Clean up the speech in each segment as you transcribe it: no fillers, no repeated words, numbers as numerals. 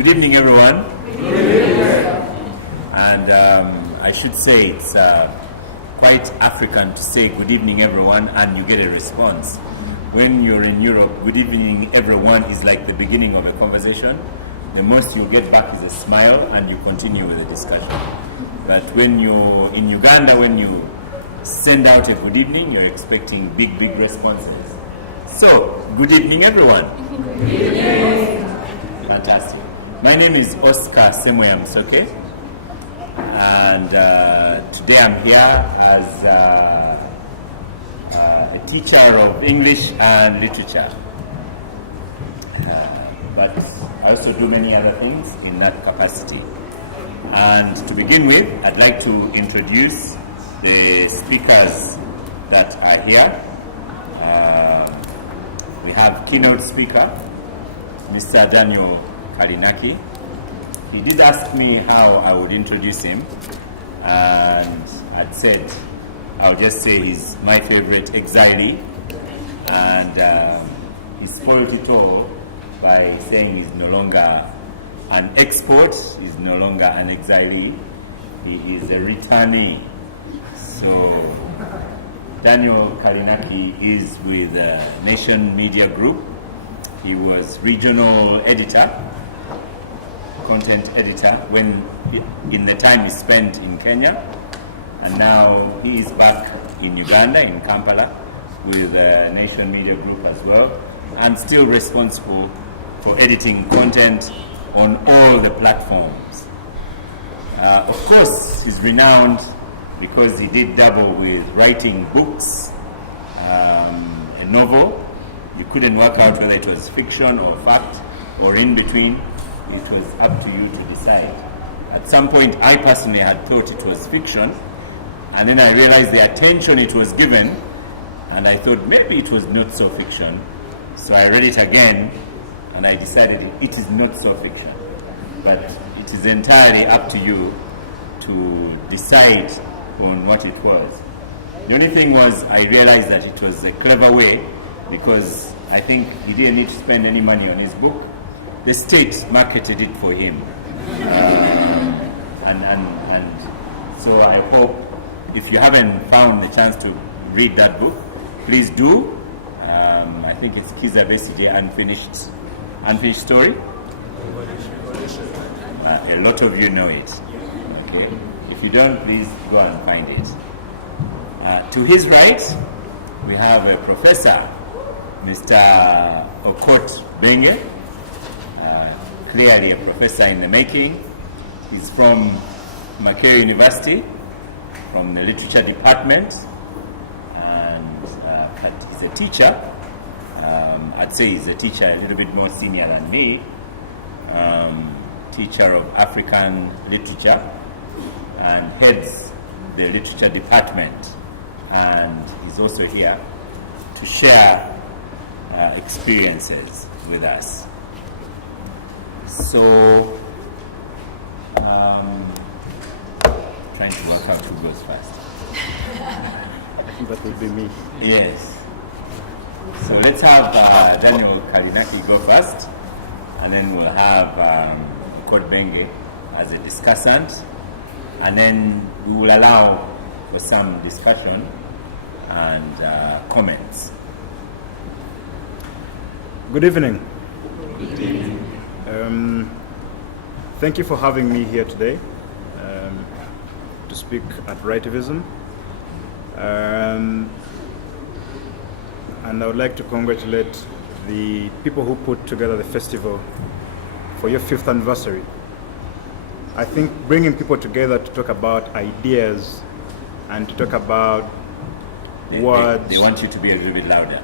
Good evening, everyone. And I should say it's quite African to say good evening, everyone, and you get a response. When you're in Europe, good evening, everyone is like the beginning of a conversation. The most you'll get back is a smile, and you continue with the discussion. But when you're in Uganda, when you send out a good evening, you're expecting big responses. So, good evening, everyone. Good evening. Fantastic. My name is Oskar Semweya-Musoke, and today I'm here as a teacher of English and literature. But I also do many other things in that capacity. And to begin with, I'd like to introduce the speakers that are here. We have keynote speaker, Mr. Daniel Kalinaki. He did ask me how I would introduce him, and I'd said I'll just say he's my favorite exilee, and he spoiled it all by saying he's no longer an export, he's no longer an exilee, he is a returnee. So Daniel Kalinaki is with Nation Media Group. He was regional editor, content editor, when in the time he spent in Kenya, and now he is back in Uganda, in Kampala, with Nation Media Group as well, and still responsible for editing content on all the platforms. Of course, he's renowned because he did double with writing books, a novel. You couldn't work out whether it was fiction or fact or in between. It was up to you to decide. At some point, I personally had thought it was fiction, and then I realized the attention it was given, and I thought maybe it was not so fiction. So I read it again, and I decided it is not so fiction. But it is entirely up to you to decide on what it was. The only thing was, I realized that it was a clever way, because I think he didn't need to spend any money on his book. The state marketed it for him. And so I hope, if you haven't found the chance to read that book, please do. I think it's Kiza Besige, Unfinished Story. A lot of you know it. Okay. If you don't, please go and find it. To his right, we have a professor, Mr. Okot Benge, clearly a professor in the making. He's from Makerere University, from the literature department, and he's a teacher. I'd say he's a teacher a little bit more senior than me, teacher of African literature, and heads the literature department. And he's also here to share experiences with us. So, trying to work out who goes first. I think that will be me. Yes. So let's have Daniel Kalinaki go first, and then we'll have Okot Benge as a discussant, and then we will allow for some discussion and comments. Good evening. Good evening. Thank you for having me here today to speak at Writivism. And I would like to congratulate the people who put together the festival for your 5th anniversary. I think bringing people together to talk about ideas and to talk about words. They want you to be a little bit louder.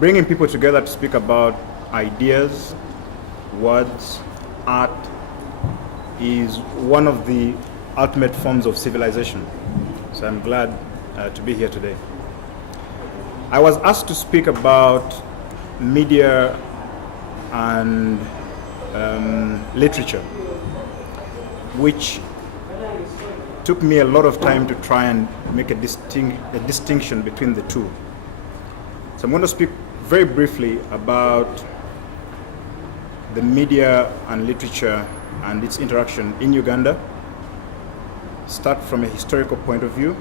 Bringing people together to speak about ideas, words, art is one of the ultimate forms of civilization. So I'm glad to be here today. I was asked to speak about media and literature, which took me a lot of time to try and make a distinction between the two. So I'm going to speak very briefly about the media and literature and its interaction in Uganda, start from a historical point of view,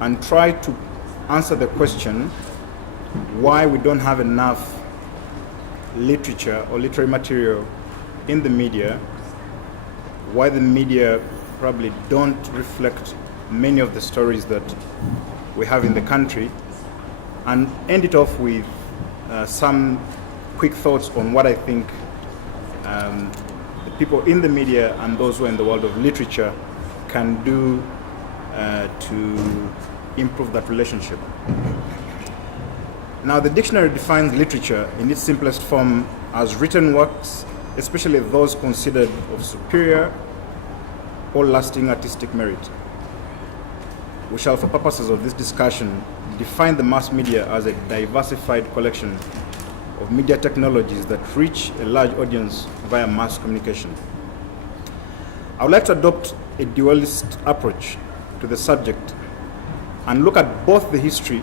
and try to answer the question why we don't have enough literature or literary material in the media, why the media probably don't reflect many of the stories that we have in the country, and end it off with some quick thoughts on what I think the people in the media and those who are in the world of literature can do to improve that relationship. Now, the dictionary defines literature in its simplest form as written works, especially those considered of superior or lasting artistic merit. We shall, for purposes of this discussion, define the mass media as a diversified collection of media technologies that reach a large audience via mass communication. I would like to adopt a dualist approach to the subject and look at both the history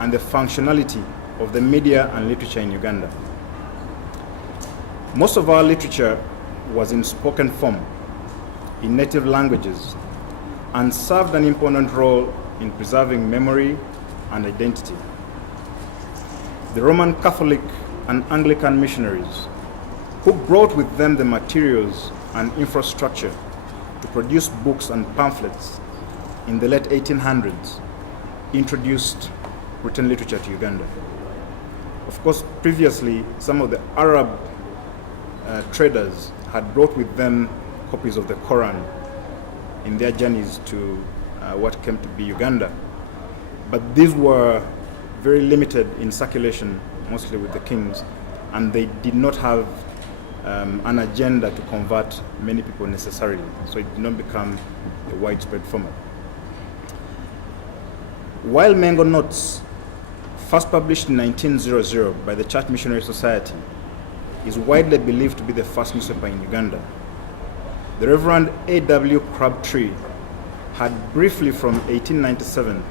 and the functionality of the media and literature in Uganda. Most of our literature was in spoken form, in native languages, and served an important role in preserving memory and identity. The Roman Catholic and Anglican missionaries, who brought with them the materials and infrastructure to produce books and pamphlets in the late 1800s, introduced written literature to Uganda. Of course, previously, some of the Arab traders had brought with them copies of the Quran in their journeys to what came to be Uganda. But these were very limited in circulation, mostly with the kings, and they did not have an agenda to convert many people necessarily, so it did not become a widespread format. While Mango Notes, first published in 1900 by the Church Missionary Society, is widely believed to be the first newspaper in Uganda, the Reverend A.W. Crabtree had briefly from 1897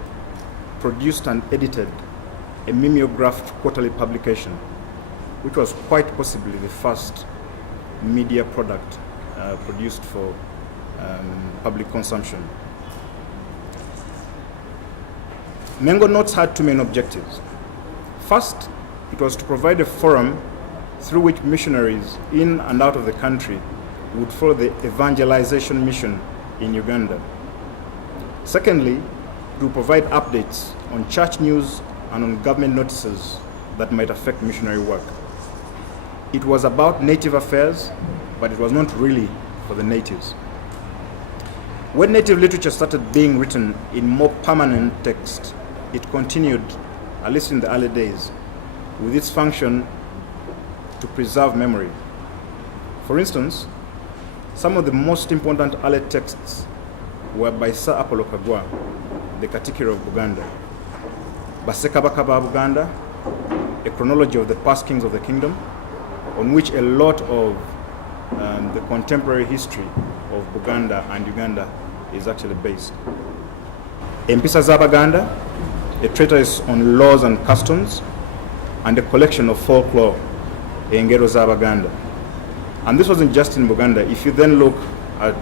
produced and edited a mimeographed quarterly publication, which was quite possibly the first media product produced for public consumption. Mango Notes had two main objectives. First, it was to provide a forum through which missionaries in and out of the country would follow the evangelization mission in Uganda. Secondly, to provide updates on church news and on government notices that might affect missionary work. It was about native affairs, but it was not really for the natives. When native literature started being written in more permanent text, it continued, at least in the early days, with its function to preserve memory. For instance, some of the most important early texts were by Sir Apollo Kagwa, the Katikiro of Buganda, Basekabakaba of Buganda, a chronology of the past kings of the kingdom, on which a lot of the contemporary history of Buganda and Uganda is actually based. Empisa Zabaganda, a treatise on laws and customs, and a collection of folklore, Engero Zabaganda. And this wasn't just in Buganda. If you then look at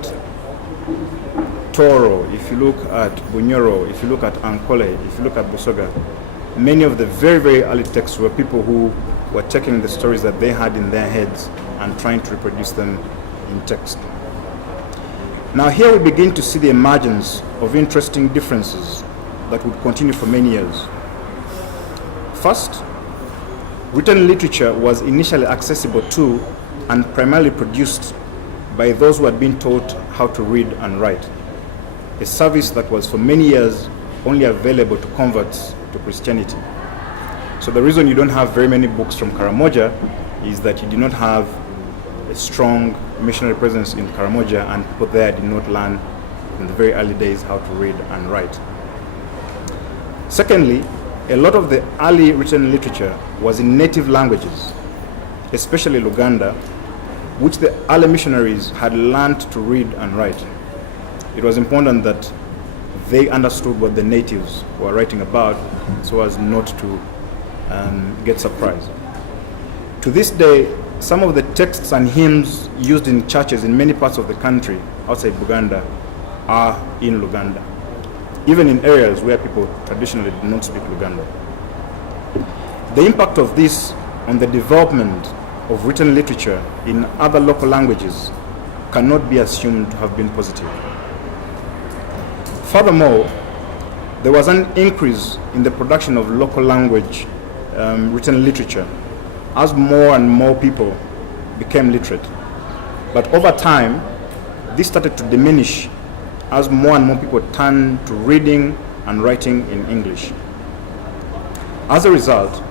Toro, if you look at Bunyoro, if you look at Ankole, if you look at Busoga, many of the very, very early texts were people who were taking the stories that they had in their heads and trying to reproduce them in text. Now here we begin to see the emergence of interesting differences that would continue for many years. First, written literature was initially accessible to and primarily produced by those who had been taught how to read and write, a service that was for many years only available to converts to Christianity. So the reason you don't have very many books from Karamoja is that you do not have a strong missionary presence in Karamoja, and people there did not learn in the very early days how to read and write. Secondly, a lot of the early written literature was in native languages, especially Luganda, which the early missionaries had learned to read and write. It was important that they understood what the natives were writing about so as not to get surprised. To this day, some of the texts and hymns used in churches in many parts of the country outside Buganda are in Luganda, even in areas where people traditionally do not speak Luganda. The impact of this on the development of written literature in other local languages cannot be assumed to have been positive. Furthermore, there was an increase in the production of local language written literature as more and more people became literate. But over time, this started to diminish as more and more people turned to reading and writing in English. As a result,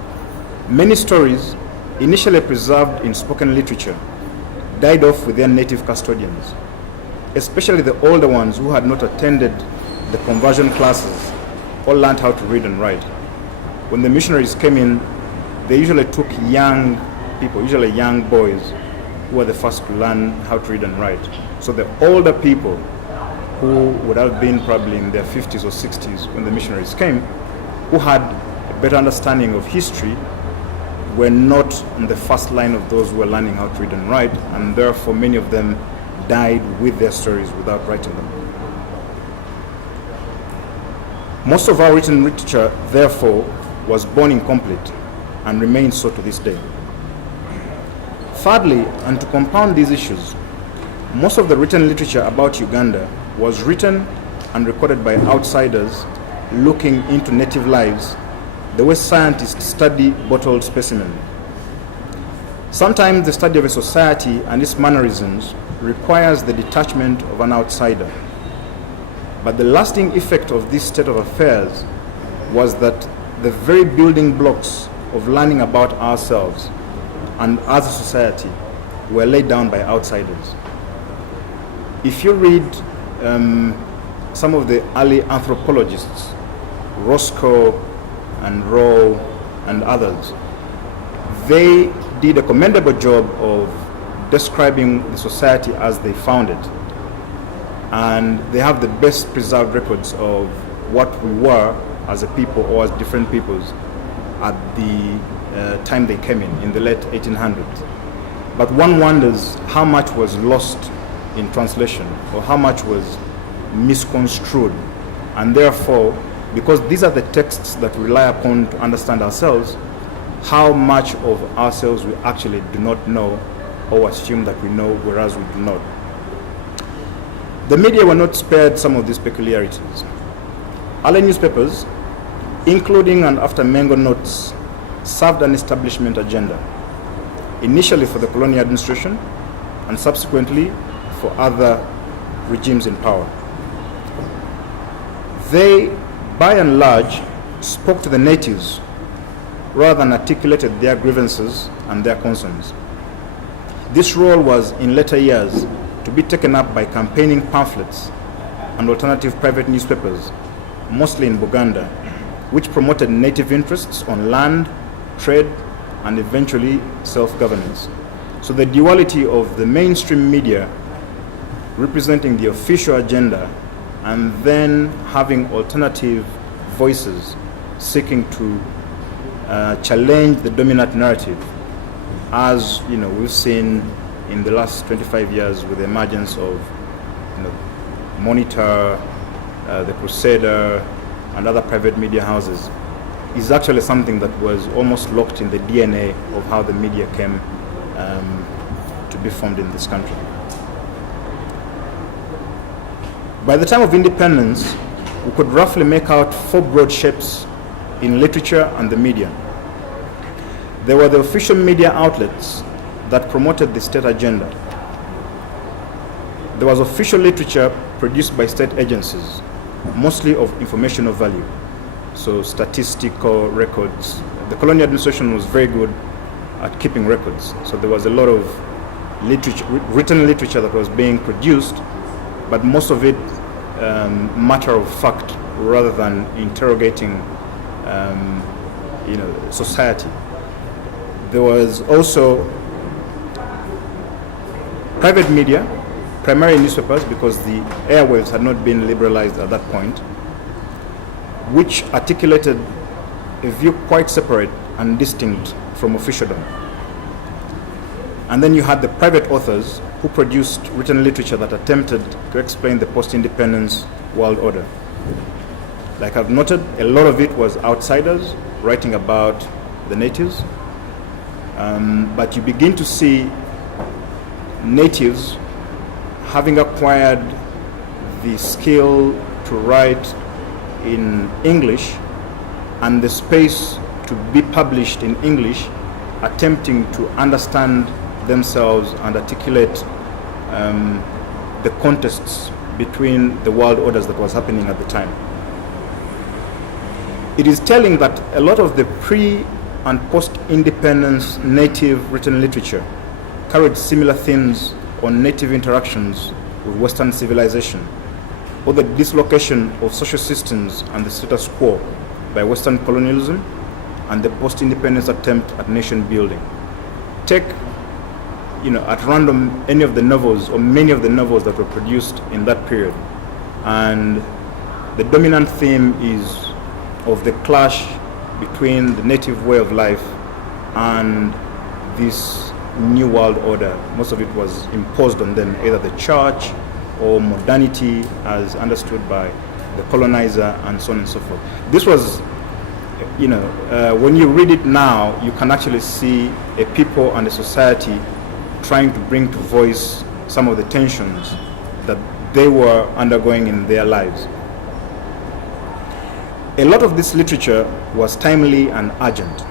many stories initially preserved in spoken literature died off with their native custodians, especially the older ones who had not attended the conversion classes or learned how to read and write. When the missionaries came in, they usually took young people, usually young boys, who were the first to learn how to read and write. So the older people, who would have been probably in their 50s or 60s when the missionaries came, who had a better understanding of history, were not on the first line of those who were learning how to read and write, and therefore many of them died with their stories without writing them. Most of our written literature, therefore, was born incomplete and remains so to this day. Thirdly, and to compound these issues, most of the written literature about Uganda was written and recorded by outsiders looking into native lives the way scientists study bottled specimens. Sometimes the study of a society and its mannerisms requires the detachment of an outsider. But the lasting effect of this state of affairs was that the very building blocks of learning about ourselves and as a society were laid down by outsiders. If you read some of the early anthropologists, Roscoe and Rowe and others, they did a commendable job of describing the society as they found it. And they have the best preserved records of what we were as a people or as different peoples at the time they came in the late 1800s. But one wonders how much was lost in translation or how much was misconstrued. And therefore, because these are the texts that we rely upon to understand ourselves, how much of ourselves we actually do not know or assume that we know, whereas we do not. The media were not spared some of these peculiarities. Early newspapers, including and after Mengo Notes, served an establishment agenda, initially for the colonial administration and subsequently for other regimes in power. They, by and large, spoke to the natives rather than articulated their grievances and their concerns. This role was, in later years, to be taken up by campaigning pamphlets and alternative private newspapers, mostly in Buganda, which promoted native interests on land, trade, and eventually self-governance. So the duality of the mainstream media representing the official agenda and then having alternative voices seeking to challenge the dominant narrative, as we've seen in the last 25 years with the emergence of Monitor, the Crusader, and other private media houses, is actually something that was almost locked in the DNA of how the media came to be formed in this country. By the time of independence, we could roughly make out four broad shapes in literature and the media. There were the official media outlets that promoted the state agenda. There was official literature produced by state agencies, mostly of informational value, so statistical records. The colonial administration was very good at keeping records, so there was a lot of literature, written literature that was being produced, but most of it matter of fact rather than interrogating society. There was also private media, primarily newspapers, because the airwaves had not been liberalized at that point, which articulated a view quite separate and distinct from officialdom. And then you had the private authors who produced written literature that attempted to explain the post-independence world order. Like I've noted, a lot of it was outsiders writing about the natives, but you begin to see natives having acquired the skill to write in English and the space to be published in English, attempting to understand themselves and articulate the contests between the world orders that was happening at the time. It is telling that a lot of the pre- and post-independence native written literature carried similar themes on native interactions with Western civilization, or the dislocation of social systems and the status quo by Western colonialism and the post-independence attempt at nation building. Take, at random any of the novels or many of the novels that were produced in that period, and the dominant theme is of the clash between the native way of life and this new world order. Most of it was imposed on them, either the church or modernity as understood by the colonizer, and so on and so forth. This was, when you read it now, you can actually see a people and a society trying to bring to voice some of the tensions that they were undergoing in their lives. A lot of this literature was timely and urgent.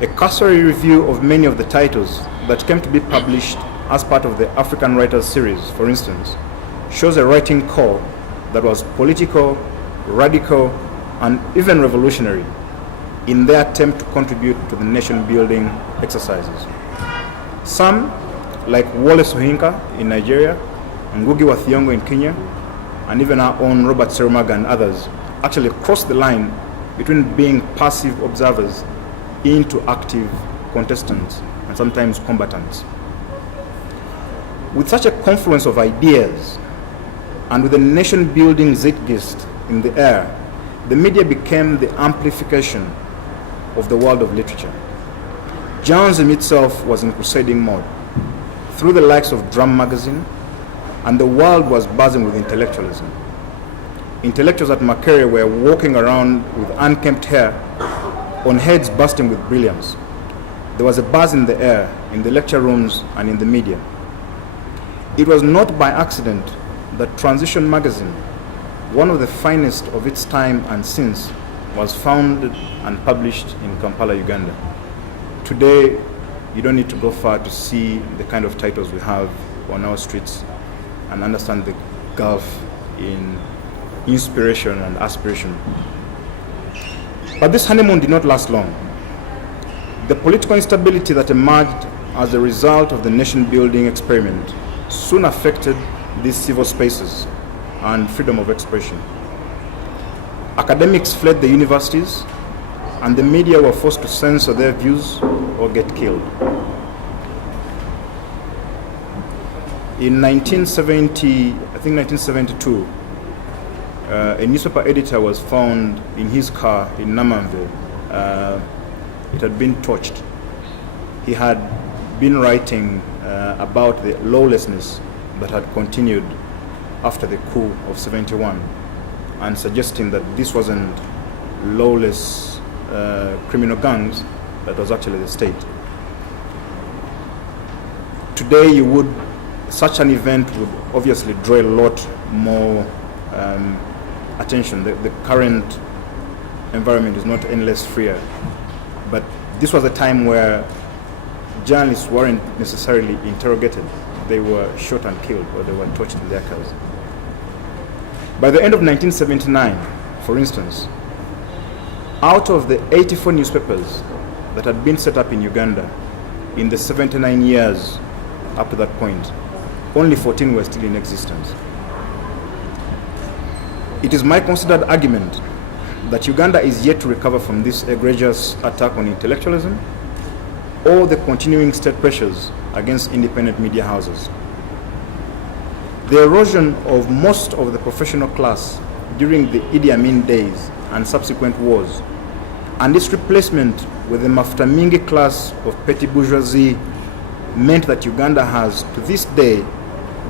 A cursory review of many of the titles that came to be published as part of the African Writers series, for instance, shows a writing core that was political, radical, and even revolutionary in their attempt to contribute to the nation-building exercises. Some, like Wole Soyinka in Nigeria, Ngugi wa Thiong'o in Kenya, and even our own Robert Serumaga and others, actually crossed the line between being passive observers into active contestants and sometimes combatants. With such a confluence of ideas and with the nation-building zeitgeist in the air, the media became the amplification of the world of literature. Journalism itself was in crusading mode through the likes of Drum magazine, and the world was buzzing with intellectualism. Intellectuals at Makerere were walking around with unkempt hair, on heads bursting with brilliance. There was a buzz in the air, in the lecture rooms and in the media. It was not by accident that Transition magazine, one of the finest of its time and since, was founded and published in Kampala, Uganda. Today, you don't need to go far to see the kind of titles we have on our streets and understand the gulf in inspiration and aspiration. But this honeymoon did not last long. The political instability that emerged as a result of the nation-building experiment soon affected these civil spaces and freedom of expression. Academics fled the universities, and the media were forced to censor their views or get killed. In 1972, a newspaper editor was found in his car in Namamve. It had been torched. He had been writing about the lawlessness that had continued after the coup of 71, and suggesting that this wasn't lawless criminal gangs, that was actually the state. Today, such an event would obviously draw a lot more attention. The current environment is not any less freer, but this was a time where journalists weren't necessarily interrogated. They were shot and killed, or they were tortured in their cars. By the end of 1979, for instance, out of the 84 newspapers that had been set up in Uganda in the 79 years up to that point, only 14 were still in existence. It is my considered argument that Uganda is yet to recover from this egregious attack on intellectualism or the continuing state pressures against independent media houses. The erosion of most of the professional class during the Idi Amin days and subsequent wars And its replacement with the mafuta mingi class of petty bourgeoisie meant that Uganda has, to this day,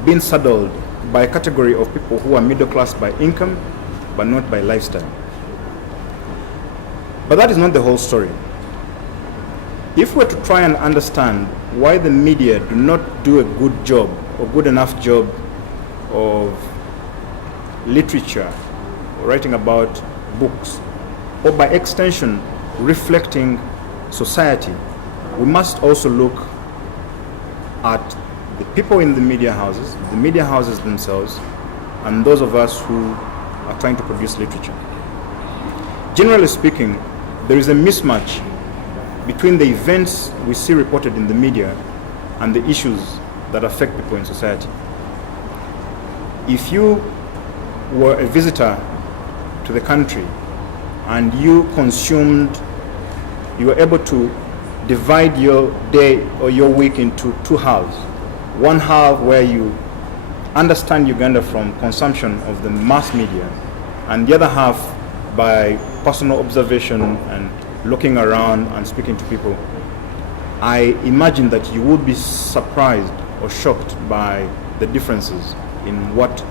been saddled by a category of people who are middle class by income, but not by lifestyle. But that is not the whole story. If we're to try and understand why the media do not do a good job or good enough job of literature, or writing about books, or by extension reflecting society, we must also look at the people in the media houses themselves, and those of us who are trying to produce literature. Generally speaking, there is a mismatch between the events we see reported in the media and the issues that affect people in society. If you were a visitor to the country and you were able to divide your day or your week into two halves. One half where you understand Uganda from consumption of the mass media, and the other half by personal observation and looking around and speaking to people. I imagine that you would be surprised or shocked by the differences in what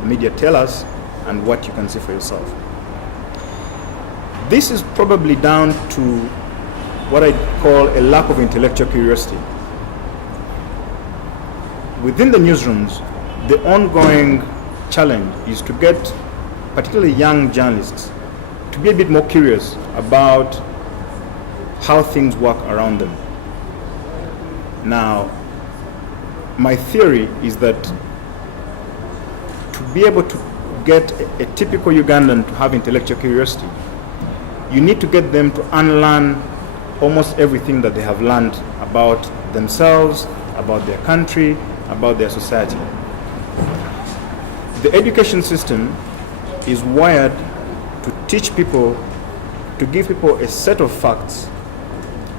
the media tell us and what you can see for yourself. This is probably down to what I call a lack of intellectual curiosity. Within the newsrooms, the ongoing challenge is to get particularly young journalists to be a bit more curious about how things work around them. Now, my theory is that to be able to get a typical Ugandan to have intellectual curiosity, you need to get them to unlearn almost everything that they have learned about themselves, about their country, about their society. The education system is wired to teach people, to give people a set of facts,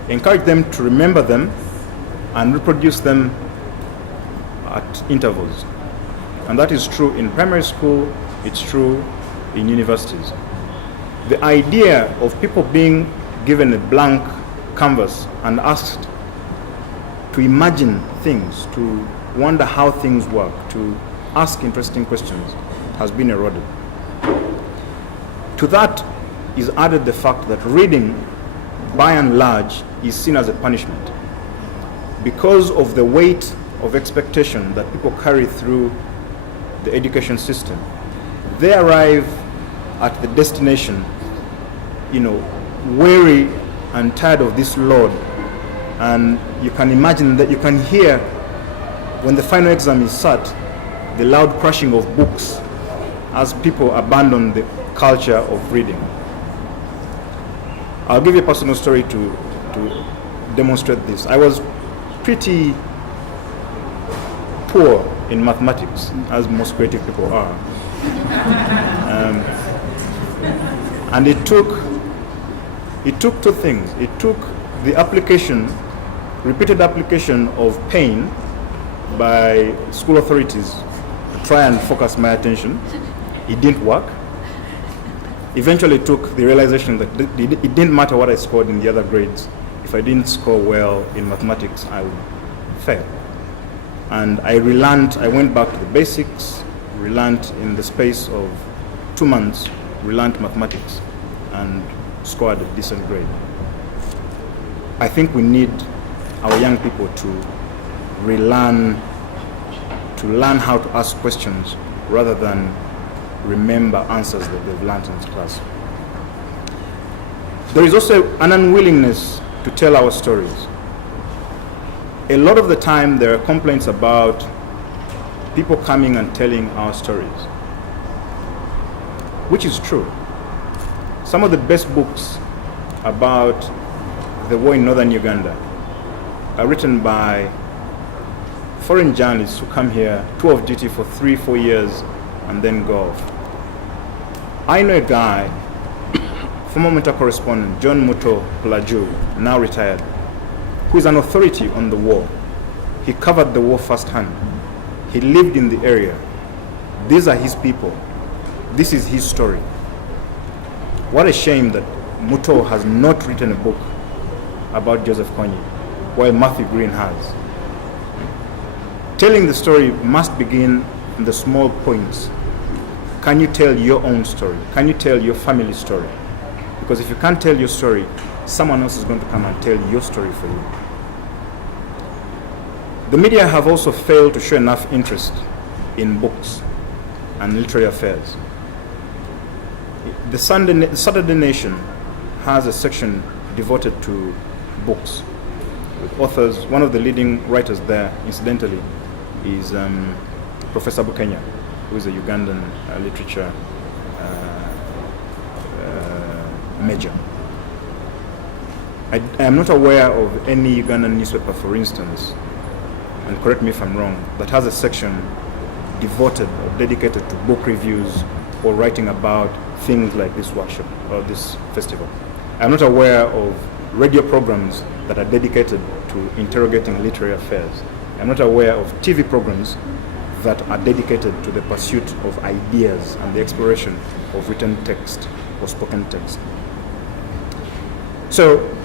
encourage them to remember them, and reproduce them at intervals. And that is true in primary school, it's true in universities. The idea of people being given a blank canvas and asked to imagine things, to wonder how things work, to ask interesting questions, has been eroded. To that is added the fact that reading, by and large, is seen as a punishment. Because of the weight of expectation that people carry through the education system, they arrive at the destination, weary and tired of this load. And you can imagine that you can hear, when the final exam is sat, the loud crashing of books as people abandon the culture of reading. I'll give you a personal story to demonstrate this. I was pretty poor in mathematics, as most creative people are. And it took two things. It took the repeated application of pain by school authorities to try and focus my attention. It didn't work. Eventually it took the realization that it didn't matter what I scored in the other grades. If I didn't score well in mathematics, I would fail. And I went back to the basics, relearned in the space of 2 months, relearned mathematics, and scored a decent grade. I think we need our young people to learn how to ask questions rather than remember answers that they've learned in class. There is also an unwillingness to tell our stories. A lot of the time there are complaints about people coming and telling our stories, which is true. Some of the best books about the war in northern Uganda are written by foreign journalists who come here, tour of duty for 3-4 years, and then go off. I know a guy, former Meta correspondent, John Muto Plaju, now retired, who is an authority on the war. He covered the war firsthand. He lived in the area. These are his people. This is his story. What a shame that Muto has not written a book about Joseph Kony, while Matthew Green has. Telling the story must begin in the small points. Can you tell your own story? Can you tell your family story? Because if you can't tell your story, someone else is going to come and tell your story for you. The media have also failed to show enough interest in books and literary affairs. The Saturday Nation has a section devoted to books with authors. One of the leading writers there, incidentally, is Professor Bukenya, who is a Ugandan literature major. I am not aware of any Ugandan newspaper, for instance, and correct me if I'm wrong, that has a section devoted or dedicated to book reviews or writing about things like this workshop or this festival. I'm not aware of radio programs that are dedicated to interrogating literary affairs. I'm not aware of TV programs that are dedicated to the pursuit of ideas and the exploration of written text or spoken text. So,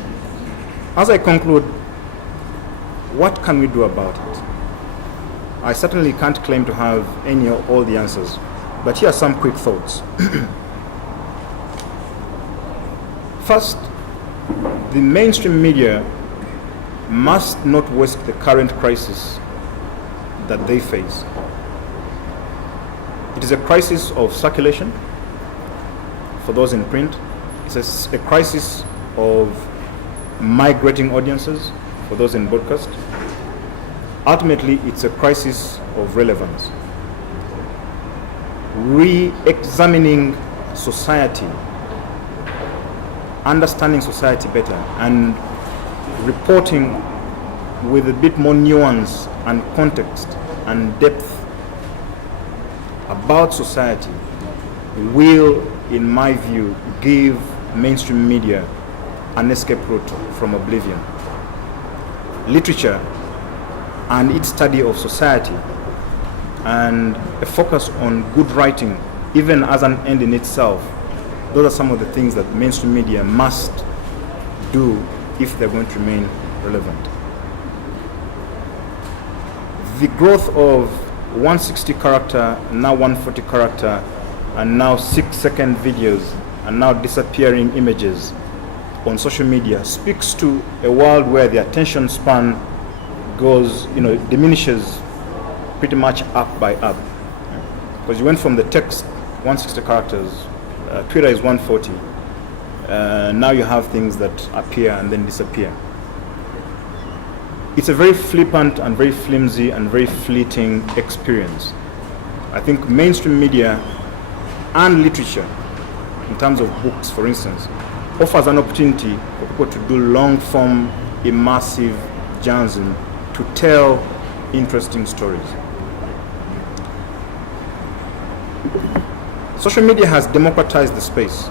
as I conclude, what can we do about it? I certainly can't claim to have any or all the answers, but here are some quick thoughts. First, the mainstream media must not waste the current crisis that they face. It is a crisis of circulation for those in print. It's a crisis of migrating audiences for those in broadcast. Ultimately, it's a crisis of relevance. Re-examining society, understanding society better, and reporting with a bit more nuance and context and depth about society will, in my view, give mainstream media an escape route from oblivion. Literature and its study of society and a focus on good writing, even as an end in itself, those are some of the things that mainstream media must do if they're going to remain relevant. The growth of 160 character, now 140 character, and now 6-second videos, and now disappearing images on social media speaks to a world where the attention span goes, diminishes pretty much up by up. Because you went from the text, 160 characters, Twitter is 140. Now you have things that appear and then disappear. It's a very flippant and very flimsy and very fleeting experience. I think mainstream media and literature, in terms of books, for instance, offers an opportunity for people to do long-form, immersive journalism to tell interesting stories. Social media has democratized the space.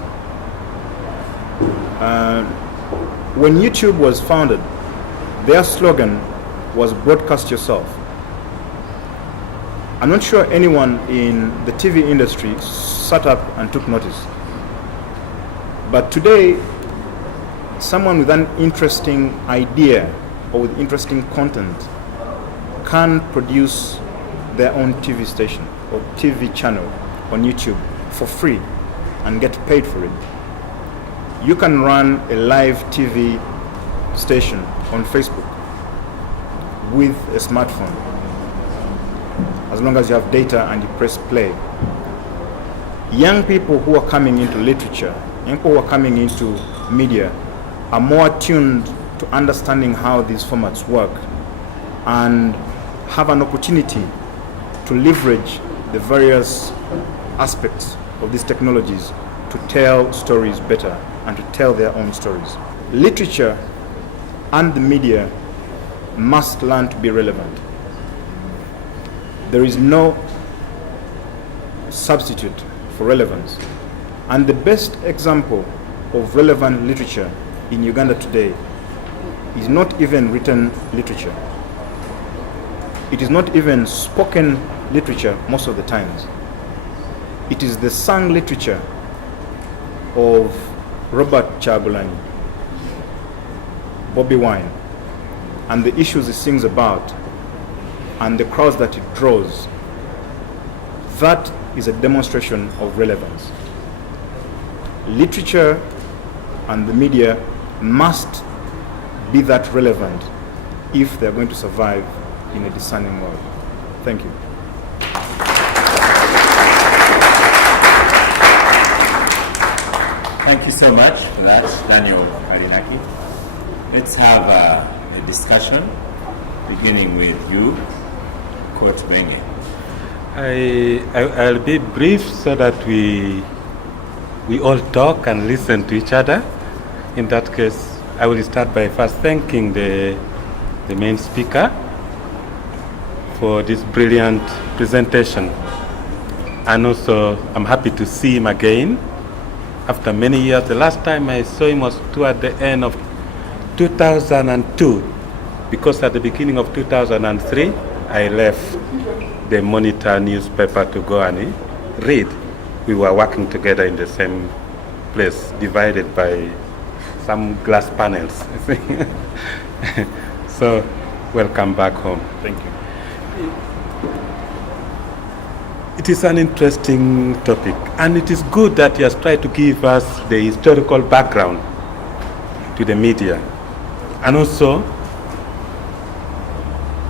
When YouTube was founded, their slogan was broadcast yourself. I'm not sure anyone in the TV industry sat up and took notice. But today, someone with an interesting idea or with interesting content can produce their own TV station or TV channel on YouTube for free and get paid for it. You can run a live TV station on Facebook with a smartphone, as long as you have data and you press play. Young people who are coming into literature, young people who are coming into media, are more attuned to understanding how these formats work and have an opportunity to leverage the various aspects of these technologies to tell stories better and to tell their own stories. Literature and the media must learn to be relevant. There is no substitute for relevance. And the best example of relevant literature in Uganda today is not even written literature. It is not even spoken literature most of the times. It is the sung literature of Robert Chagulanyi, Bobby Wine, and the issues he sings about, and the crowds that it draws, that is a demonstration of relevance. Literature and the media must be that relevant if they're going to survive in a discerning world. Thank you. Thank you so much for that, Daniel Kalinaki. Let's have a discussion, beginning with you, Okot Benge. I'll be brief so that we all talk and listen to each other. In that case, I will start by first thanking the main speaker for this brilliant presentation. And also, I'm happy to see him again after many years. The last time I saw him was toward the end of 2002, because at the beginning of 2003, I left the Monitor newspaper to go and read. We were working together in the same place, divided by some glass panels. So, welcome back home. Thank you. It is an interesting topic, and it is good that he has tried to give us the historical background to the media. And also,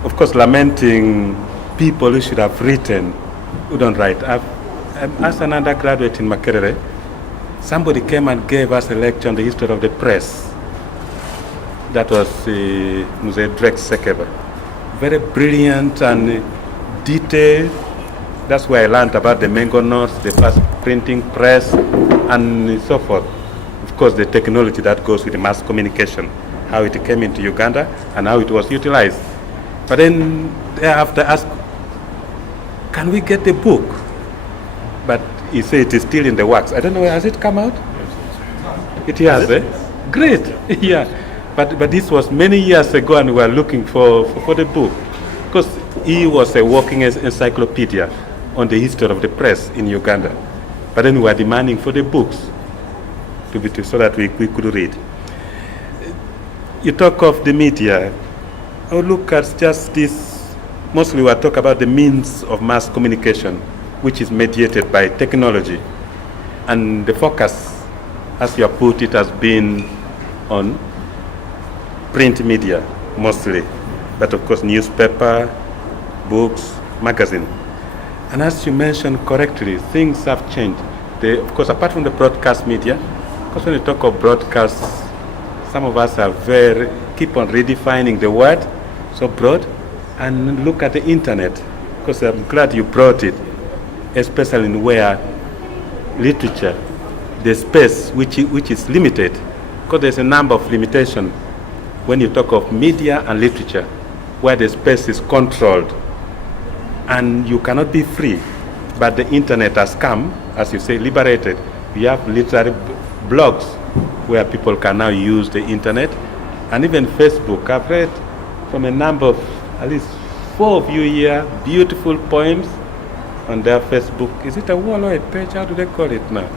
of course, lamenting people who should have written, who don't write. As an undergraduate in Makerere, somebody came and gave us a lecture on the history of the press. That was Mzee Drake Sekeba. Very brilliant and detailed. That's where I learned about the Mengo notes, the first printing press, and so forth. Of course, the technology that goes with the mass communication, how it came into Uganda and how it was utilized. But then thereafter asked, can we get the book? But he said it is still in the works. I don't know, has it come out? It has, eh? Great, yeah. But this was many years ago, and we were looking for the book. Because he was a walking encyclopedia on the history of the press in Uganda. But then we were demanding for the books so that we could read. You talk of the media. I would look at just this. Mostly we are talking about the means of mass communication, which is mediated by technology. And the focus, as you have put it, has been on print media, mostly. But of course, newspaper, books, magazine. And as you mentioned correctly, things have changed. Of course, apart from the broadcast media, because when you talk of broadcast, some of us keep on redefining the word so broad, and look at the internet. Because I'm glad you brought it, especially in where literature, the space which is limited, because there's a number of limitations when you talk of media and literature, where the space is controlled and you cannot be free. But the internet has come, as you say, liberated. We have literary blogs where people can now use the internet, and even Facebook. I've read from a number of, at least 4 of you here, beautiful poems on their Facebook. Is it a wall or a page? How do they call it now?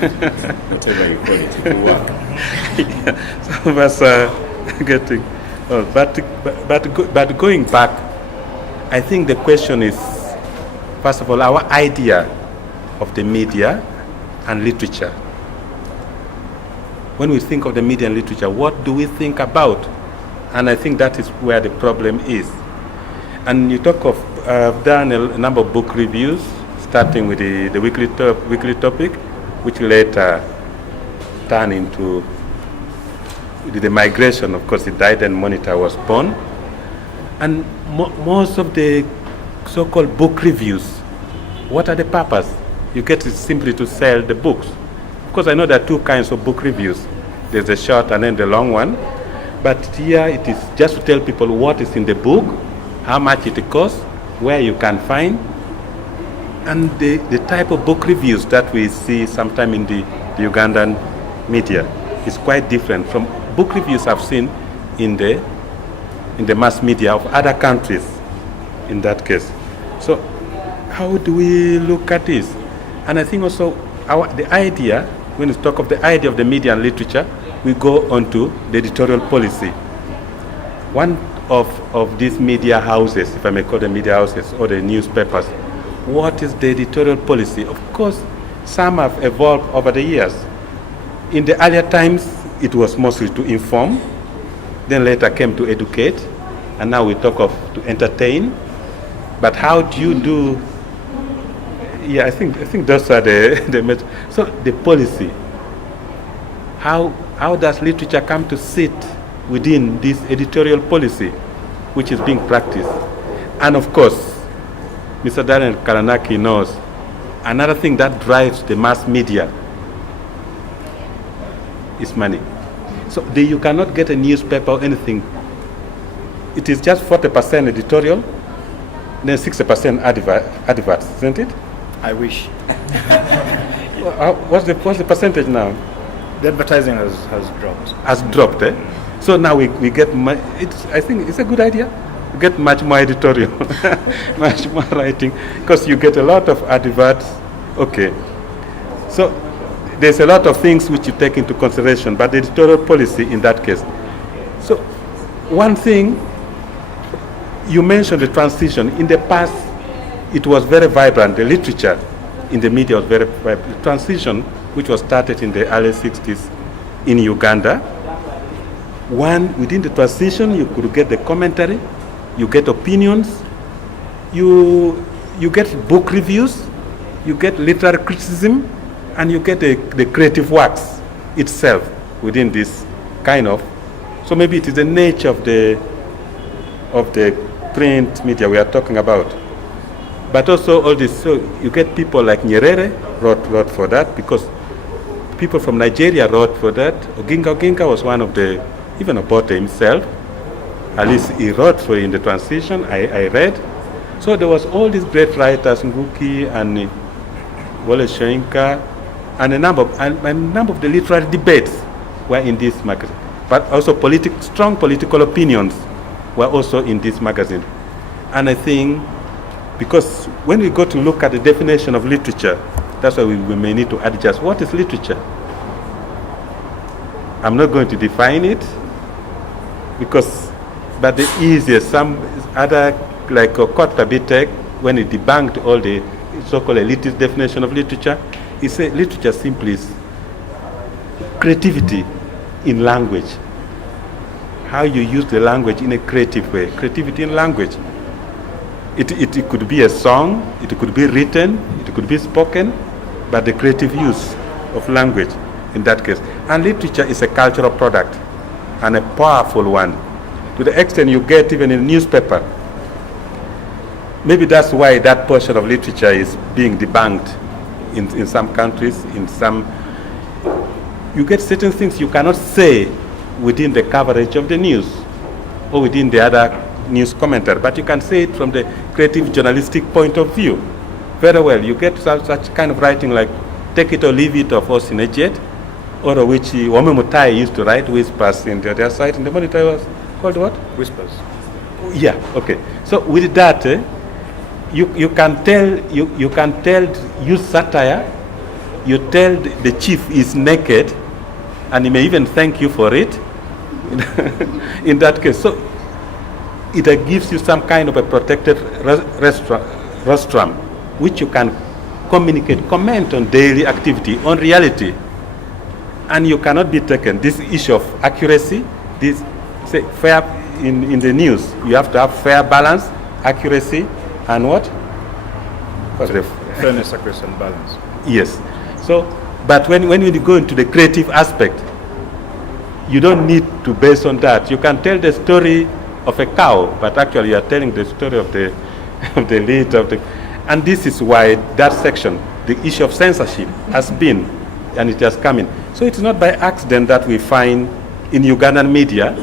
Whatever you call it, it will work. Yeah, some of us are getting. Oh, but going back, I think the question is, first of all, our idea of the media and literature. When we think of the media and literature, what do we think about? And I think that is where the problem is. And you talk of, I've done a number of book reviews, starting with the weekly topic, which later turned into the migration. Of course, the Deterrent Monitor was born. And most of the so-called book reviews, what are the purpose? You get it simply to sell the books. Of course, I know there are 2 kinds of book reviews. There's the short and then the long one. But here it is just to tell people what is in the book, how much it costs, where you can find. And the type of book reviews that we see sometime in the Ugandan media is quite different from book reviews I've seen in the mass media of other countries in that case. So how do we look at this? And I think also the idea when we talk of the idea of the media and literature, we go on to the editorial policy. One of these media houses, if I may call them media houses, or the newspapers, what is the editorial policy? Of course, some have evolved over the years. In the earlier times, it was mostly to inform, then later came to educate, and now we talk of to entertain. But how do you do? Yeah, I think those are the so the policy. How does literature come to sit within this editorial policy, which is being practiced? And of course, Mr. Daniel Kalinaki knows another thing that drives the mass media is money. So you cannot get a newspaper or anything. It is just 40% editorial, then 60% adverts, isn't it? I wish. What's the percentage now? The advertising has dropped. Has dropped, eh? So now we get, I think it's a good idea. You get much more editorial, much more writing, because you get a lot of adverts. Okay. So there's a lot of things which you take into consideration, but the editorial policy in that case. So one thing, you mentioned the transition. In the past, it was very vibrant. The literature in the media was very vibrant. The transition, which was started in the early 60s in Uganda, within the transition, you could get the commentary, you get opinions, you get book reviews, you get literary criticism, and you get the creative works itself within this kind of. So maybe it is the nature of the print media we are talking about. But also all this, so you get people like Nyerere wrote for that, because people from Nigeria wrote for that. Oginga was one of the, even Obote himself, at least he wrote for in the transition, I read. So there was all these great writers, Nguki and Wole Soyinka, and a number of the literary debates were in this magazine. But also strong political opinions were also in this magazine. And I think, because when we go to look at the definition of literature, that's why we may need to adjust. What is literature? I'm not going to define it, but the easiest, some other, like Okot Tabitek, when he debunked all the so-called elitist definition of literature, he said literature simply is creativity in language. How you use the language in a creative way. Creativity in language. It could be a song, it could be written, it could be spoken, but the creative use of language in that case. And literature is a cultural product, and a powerful one, to the extent you get even in a newspaper. Maybe that's why that portion of literature is being debunked in some countries, you get certain things you cannot say within the coverage of the news or within the other news commentary, but you can say it from the creative journalistic point of view. Very well, you get such kind of writing like Take It or Leave It of Oskar, or which Wame Mutai used to write, Whispers, in the other side, in the monitor was called what? Whispers. Yeah, okay. So with that, you can use satire, you tell the chief is naked, and he may even thank you for it, in that case. So it gives you some kind of a protected rostrum, which you can comment on daily activity, on reality. And you cannot be taken. This issue of accuracy, this say fair in the news, you have to have fair balance, accuracy, and what? Fairness, accuracy, and balance. Yes. So, but when you go into the creative aspect, you don't need to base on that. You can tell the story of a cow, but actually you are telling the story of the lead of the, and this is why that section, the issue of censorship, has been, and it has come in. So it's not by accident that we find in Ugandan media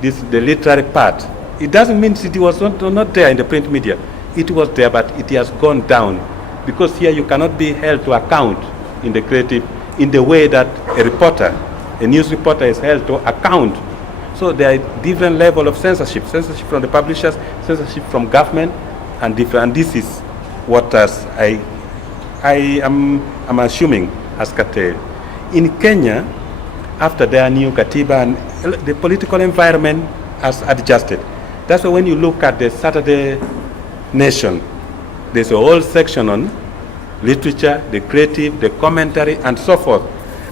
the literary part. It doesn't mean it was not there in the print media. It was there, but it has gone down, because here you cannot be held to account in the creative, in the way that a news reporter is held to account. So there are different level of censorship from the publishers, censorship from government, and different. And this is what I'm assuming has curtailed. In Kenya, after their new Katiba, and the political environment has adjusted. That's why when you look at the Saturday Nation, there's a whole section on literature, the creative, the commentary, and so forth.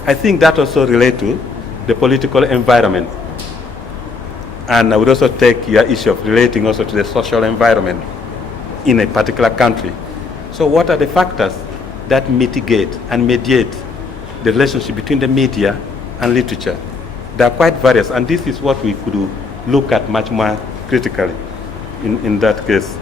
I think that also relates to the political environment. And I would also take your issue of relating also to the social environment in a particular country. So what are the factors that mitigate and mediate the relationship between the media and literature? They are quite various, and this is what we could look at much more critically in that case.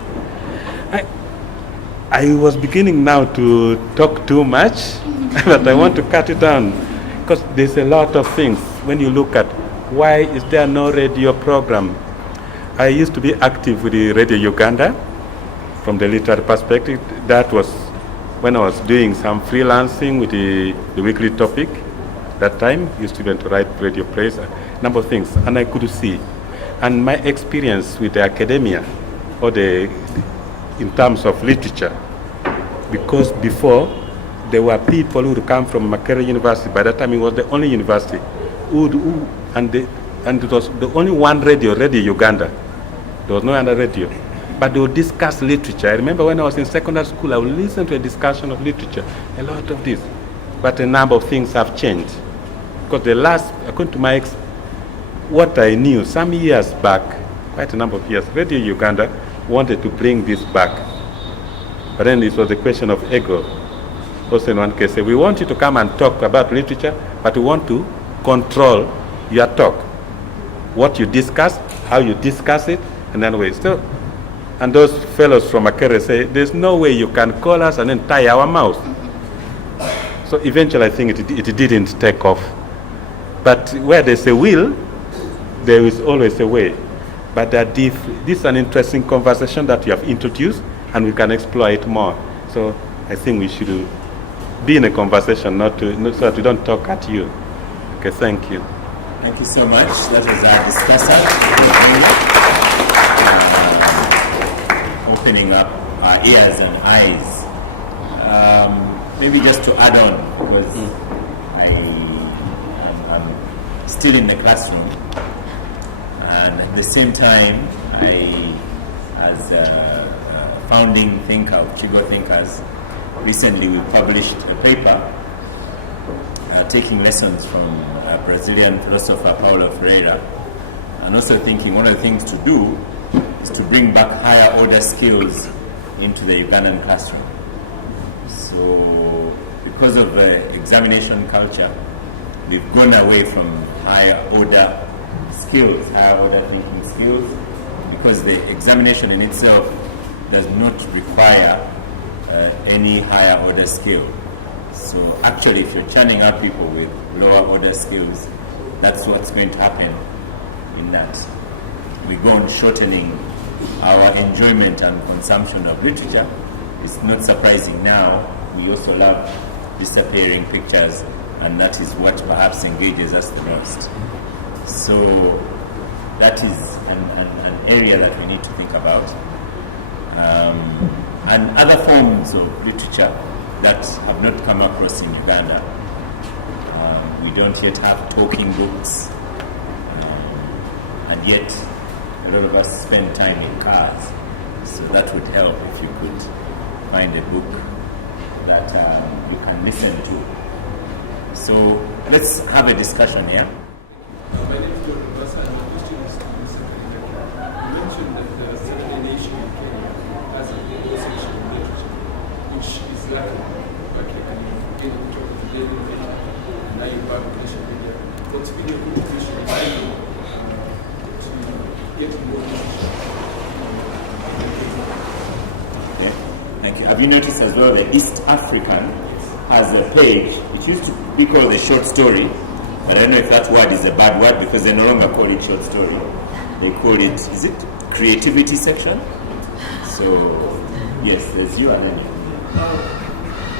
I was beginning now to talk too much, but I want to cut it down because there's a lot of things. When you look at why is there no radio program? I used to be active with the Radio Uganda from the literary perspective. That was when I was doing some freelancing with the weekly topic. That time, used to even to write radio praise, a number of things, and I could see. And my experience with the academia, or in terms of literature, because before there were people who would come from Makerere University. By that time, it was the only university, and it was the only one Radio Uganda. There was no other radio. But they would discuss literature. I remember when I was in secondary school, I would listen to a discussion of literature, a lot of this. But a number of things have changed. Because according to what I knew some years back, quite a number of years, Radio Uganda wanted to bring this back. But then it was a question of ego. Also in one case, we want you to come and talk about literature, but we want to control your talk. What you discuss, how you discuss it, and then we still. And those fellows from Makerere say, there's no way you can call us and then tie our mouth. So eventually I think it didn't take off. But where there's a will, there is always a way. But this is an interesting conversation that you have introduced, and we can explore it more. So I think we should be in a conversation, not so that we don't talk at you. Okay, thank you. Thank you so much. That was our discussant. Opening up our ears and eyes. Maybe just to add on, because I'm still in the classroom, and at the same time, as a founding thinker of Chigo Thinkers, recently we published a paper taking lessons from Brazilian philosopher Paulo Freire, and also thinking one of the things to do is to bring back higher order skills into the Ugandan classroom. So because of the examination culture, we've gone away from higher order skills, higher order thinking skills, because the examination in itself does not require any higher order skill. So actually, if you're churning up people with lower order skills, that's what's going to happen in that. We go on shortening our enjoyment and consumption of literature. It's not surprising now. We also love disappearing pictures, and that is what perhaps engages us the most. So that is an area that we need to think about. And other forms of literature that have not come across in Uganda. We don't yet have talking books, and yet a lot of us spend time in cars. So that would help if you could find a book that you can listen to. So let's have a discussion here. My name is Jordan Bassa, and my question is to Mr. Kalinaki. You mentioned that the Saturday Nation in Kenya has a radio section of literature, which is lacking practically in the talk of the Daily Mail and now in publication media. What's been your contribution to get more literature? Okay, thank you. Have you noticed as well that East African has a page? It used to be called a short story. But I don't know if that word is a bad word because they no longer call it short story. They call it, is it creativity section? So, yes, there's you and then you.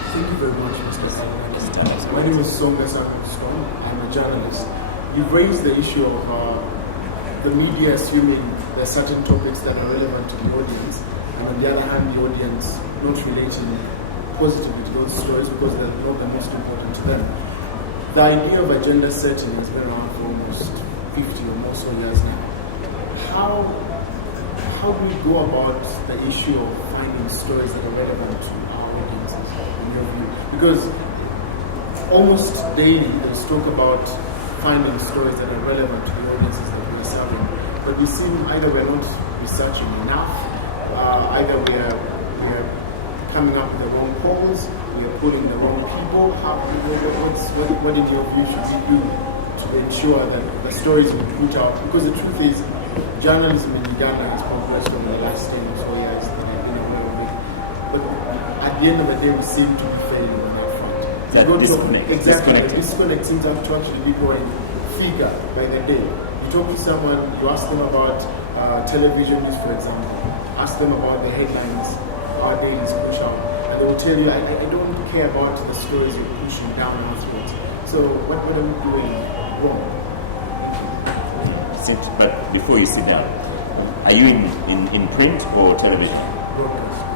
Thank you very much, Mr. Kalinaki. My name is Semweya-Musoke. I'm a journalist. You've raised the issue of the media assuming there are certain topics that are relevant to the audience, and on the other hand, the audience not relating positively to those stories because they're not the most important to them. The idea of agenda setting has been around for almost 50 or more so years now. How do we go about the issue of finding stories that are relevant to our audiences, in your view? Because almost daily there's talk about finding stories that are relevant to the audiences that we're serving, but we seem either we're not researching enough, either we are coming up with the wrong polls, we are pulling the wrong people. What in your view should we do to ensure that the stories we put out? Because the truth is, journalism in Uganda has progressed over the last 10 or so years, but at the end of the day, we seem to be failing on that front. That disconnect. Exactly. The disconnect seems to actually be growing figure by the day. You talk to someone, you ask them about television news, for example, ask them about the headlines, our dailies push out, and they will tell you, I don't care about the stories you're pushing down afterwards. So what are we doing wrong? But before you sit down, are you in print or television?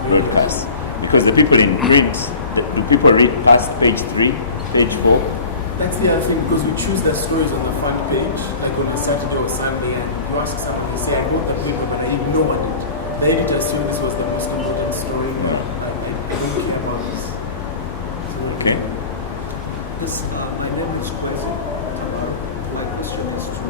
Broadcast. Because the people in print, do people read past page 3, page 4? That's the other thing, because we choose the stories on the front page, like on the Saturday or Sunday, and you ask someone to say, I wrote the paper, but I ignored it. The editor assumed this was the most important story, but I don't care about this. Okay. Yes, my name is Kwesi. My question is to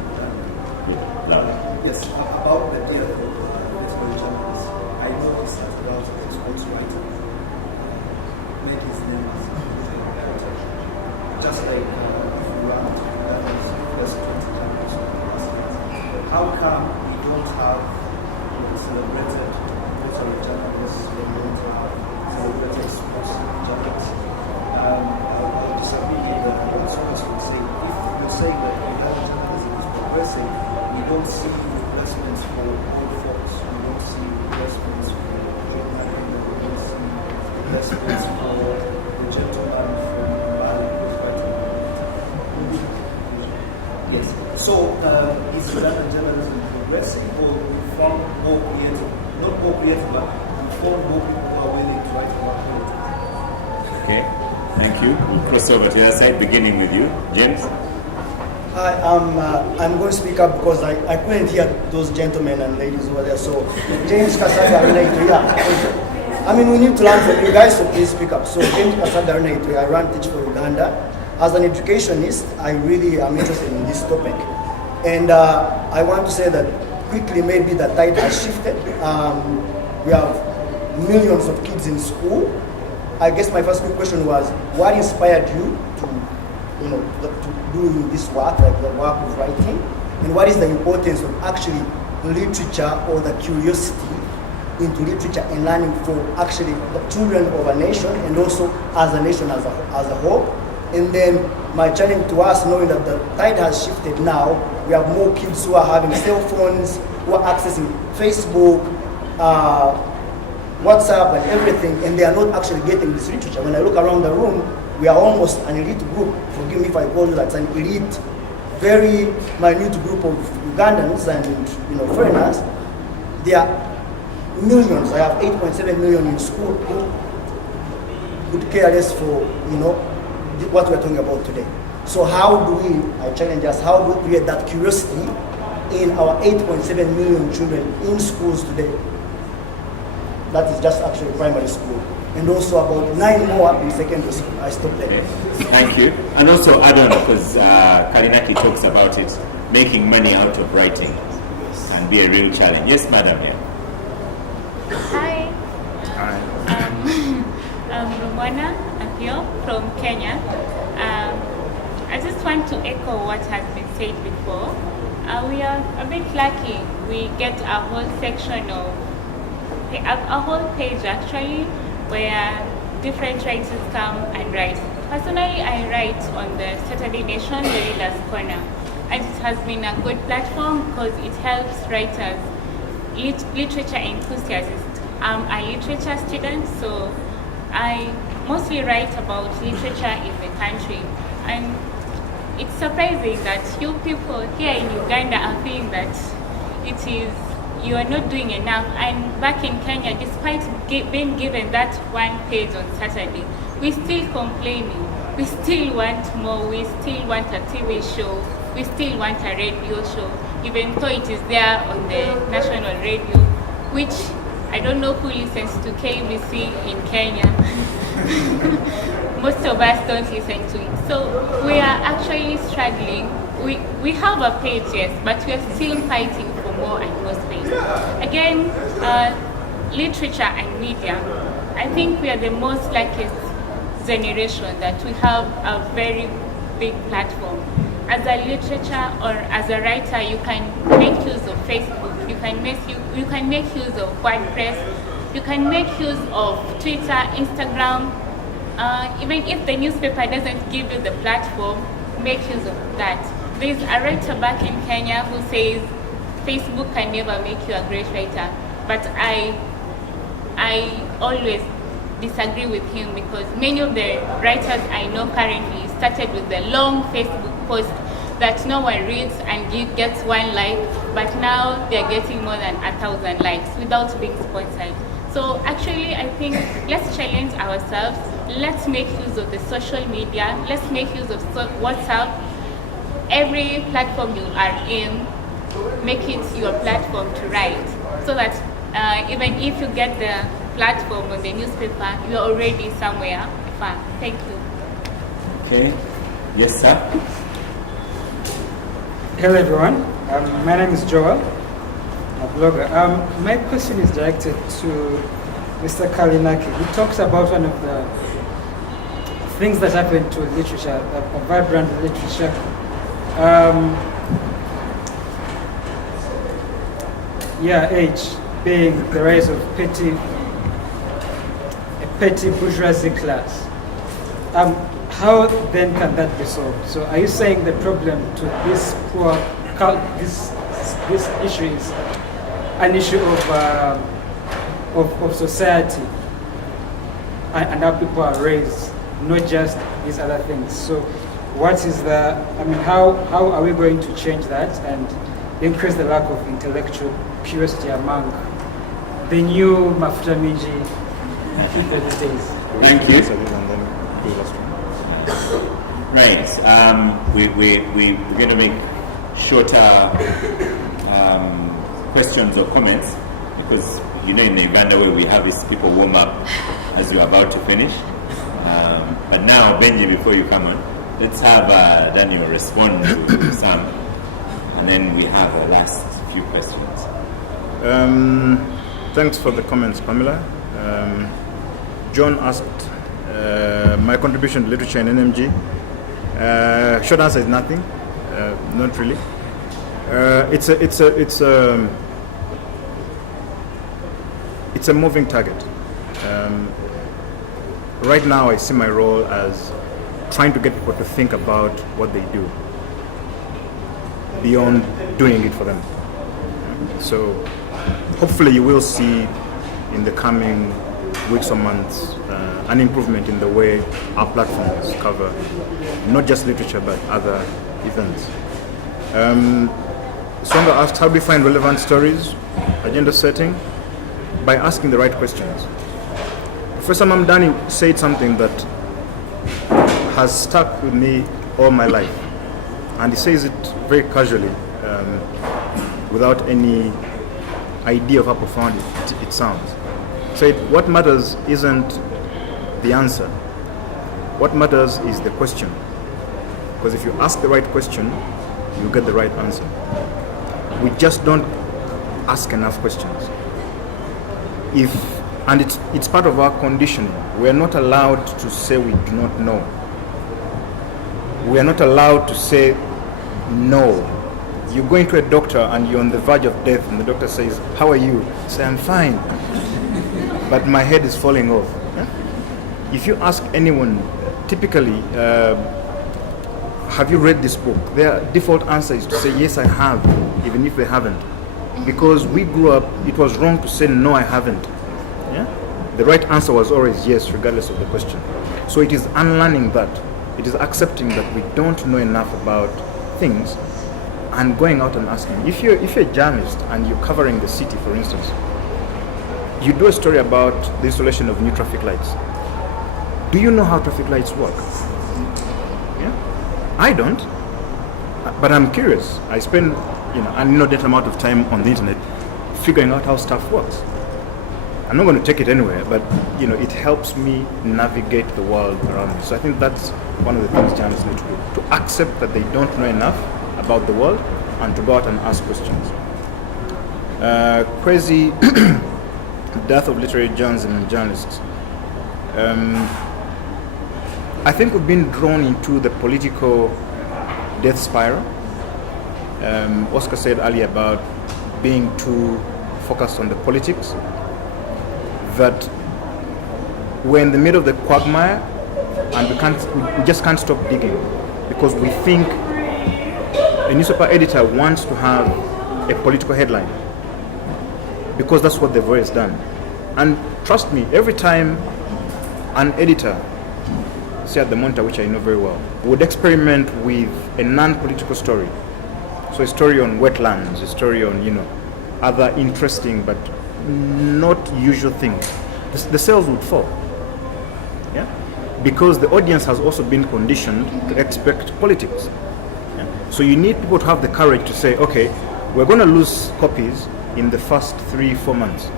Loud. yes, about the deal of political journalists. I noticed that there was a sportswriter made his name as just like if you run that was first 20 generation. How come we don't have celebrated political journalists, we don't have celebrated sports journalists? I disagree here that what someone would say, if you're saying that we have journalism is progressing, we don't see replacements for old folks, we don't see replacements for John Madden, we don't see replacements for the gentleman from Mali who's fighting. Yes. So is that journalism progressing or we found more creative? Not more creative, but we found more people who are willing to write about politics. Okay. Thank you. We'll cross over to the other side, beginning with you. James? Hi, I'm going to speak up because I couldn't hear those gentlemen and ladies over there. So, James Kasaga, yeah. I mean, we need to learn from you guys, so please speak up. So, James Kasaga, I run Teach for Uganda. As an educationist, I really am interested in this topic. And I want to say that quickly, maybe the tide has shifted. We have millions of kids in school. I guess my first quick question was, what inspired you to do this work, like the work of writing, and what is the importance of actually literature or the curiosity into literature and learning for actually the children of a nation and also as a nation as a whole. And then my challenge to us, knowing that the tide has shifted now, we have more kids who are having cell phones, who are accessing Facebook, WhatsApp and everything, and they are not actually getting this literature. When I look around the room, we are almost an elite group. Forgive me if I call you that, an elite, very minute group of Ugandans and foreigners. There are millions. I have 8.7 million in school who could care less for what we're talking about today. So how do I challenge us, how do we create that curiosity in our 8.7 million children in schools today? That is just actually primary school. And also about 9 more in secondary school. I stopped there. Okay. Thank you. And also add on, because Kalinaki talks about it, making money out of writing can be a real challenge. Yes, madam. Yeah. Hi. I'm Rumwana Akio from Kenya. I just want to echo what has been said before. We are a bit lucky. We get a whole section of a whole page actually where different writers come and write. Personally, I write on the Saturday Nation, the Reader's Corner, and it has been a good platform because it helps writers, literature enthusiasts. I'm a literature student, so I mostly write about literature in the country, and it's surprising that you people here in Uganda are feeling that it is you are not doing enough. And back in Kenya, despite being given that one page on Saturday, we still complaining. We still want more. We still want a TV show. We still want a radio show, even though it is there on the national radio, which I don't know who listens to KBC in Kenya. Most of us don't listen to it. So we are actually struggling. We have a page, yes, but we are still fighting for more and more space. Again, literature and media, I think we are the most luckiest generation that we have a very big platform. As a literature or as a writer, you can make use of Facebook, you can make use of WordPress, you can make use of Twitter, Instagram. Even if the newspaper doesn't give you the platform, make use of that. There's a writer back in Kenya who says Facebook can never make you a great writer, but I always disagree with him, because many of the writers I know currently started with the long Facebook post that no one reads and gets 1 like, but now they're getting more than 1,000 likes without being sponsored. So actually, I think let's challenge ourselves. Let's make use of the social media. Let's make use of WhatsApp. Every platform you are in, make it your platform to write, so that even if you get the platform on the newspaper, you're already somewhere far. Thank you. Okay. Yes, sir. Hello, everyone. My name is Joel, a blogger. My question is directed to Mr. Kalinaki. He talks about one of the things that happen to literature, a vibrant literature. Age being the rise of petty bourgeoisie class. How then can that be solved? So are you saying the problem to this poor, this issue is an issue of society and how people are raised, not just these other things? So what is how are we going to change that and increase the lack of intellectual curiosity among the new Mafuta Minji people these days? Thank you. Right. We're going to make shorter questions or comments, because in the Uganda way we have is people warm up as we're about to finish. But now, Benge, before you come on, let's have Daniel respond to some, and then we have the last few questions. Thanks for the comments, Pamela. John asked my contribution to literature in NMG. Short answer is nothing, not really. It's a moving target. Right now, I see my role as trying to get people to think about what they do beyond doing it for them. So hopefully you will see in the coming weeks or months an improvement in the way our platforms cover not just literature but other events. Songa asked, how do we find relevant stories, agenda setting? By asking the right questions. Professor Mamdani said something that has stuck with me all my life, and he says it very casually, without any idea of how profound it sounds. He said, what matters isn't the answer. What matters is the question. Because if you ask the right question, you get the right answer. We just don't ask enough questions. And it's part of our conditioning. We are not allowed to say we do not know. We are not allowed to say no. You go into a doctor and you're on the verge of death, and the doctor says, how are you? You say, I'm fine, but my head is falling off. If you ask anyone, typically, have you read this book? Their default answer is to say, yes, I have, even if they haven't. Because we grew up, it was wrong to say, no, I haven't. Yeah? The right answer was always yes, regardless of the question. So it is unlearning that. It is accepting that we don't know enough about things and going out and asking. If you're a journalist and you're covering the city, for instance, you do a story about the installation of new traffic lights. Do you know how traffic lights work? Yeah, I don't, but I'm curious. I spend an inordinate amount of time on the internet figuring out how stuff works. I'm not going to take it anywhere, but it helps me navigate the world around me. So I think that's one of the things journalists need to do: to accept that they don't know enough about the world and to go out and ask questions. Crazy death of literary journalism and journalists. I think we've been drawn into the political death spiral. Oskar said earlier about being too focused on the politics, that we're in the middle of the quagmire and we just can't stop digging, because we think a newspaper editor wants to have a political headline because that's what they've always done. And trust me, every time an editor, say at the Monitor, which I know very well, would experiment with a non-political story, so a story on wetlands, a story on other interesting but not usual things, the sales would fall. Yeah, because the audience has also been conditioned to expect politics. Yeah? So you need people to have the courage to say, okay, we're going to lose copies in the first 3-4 months,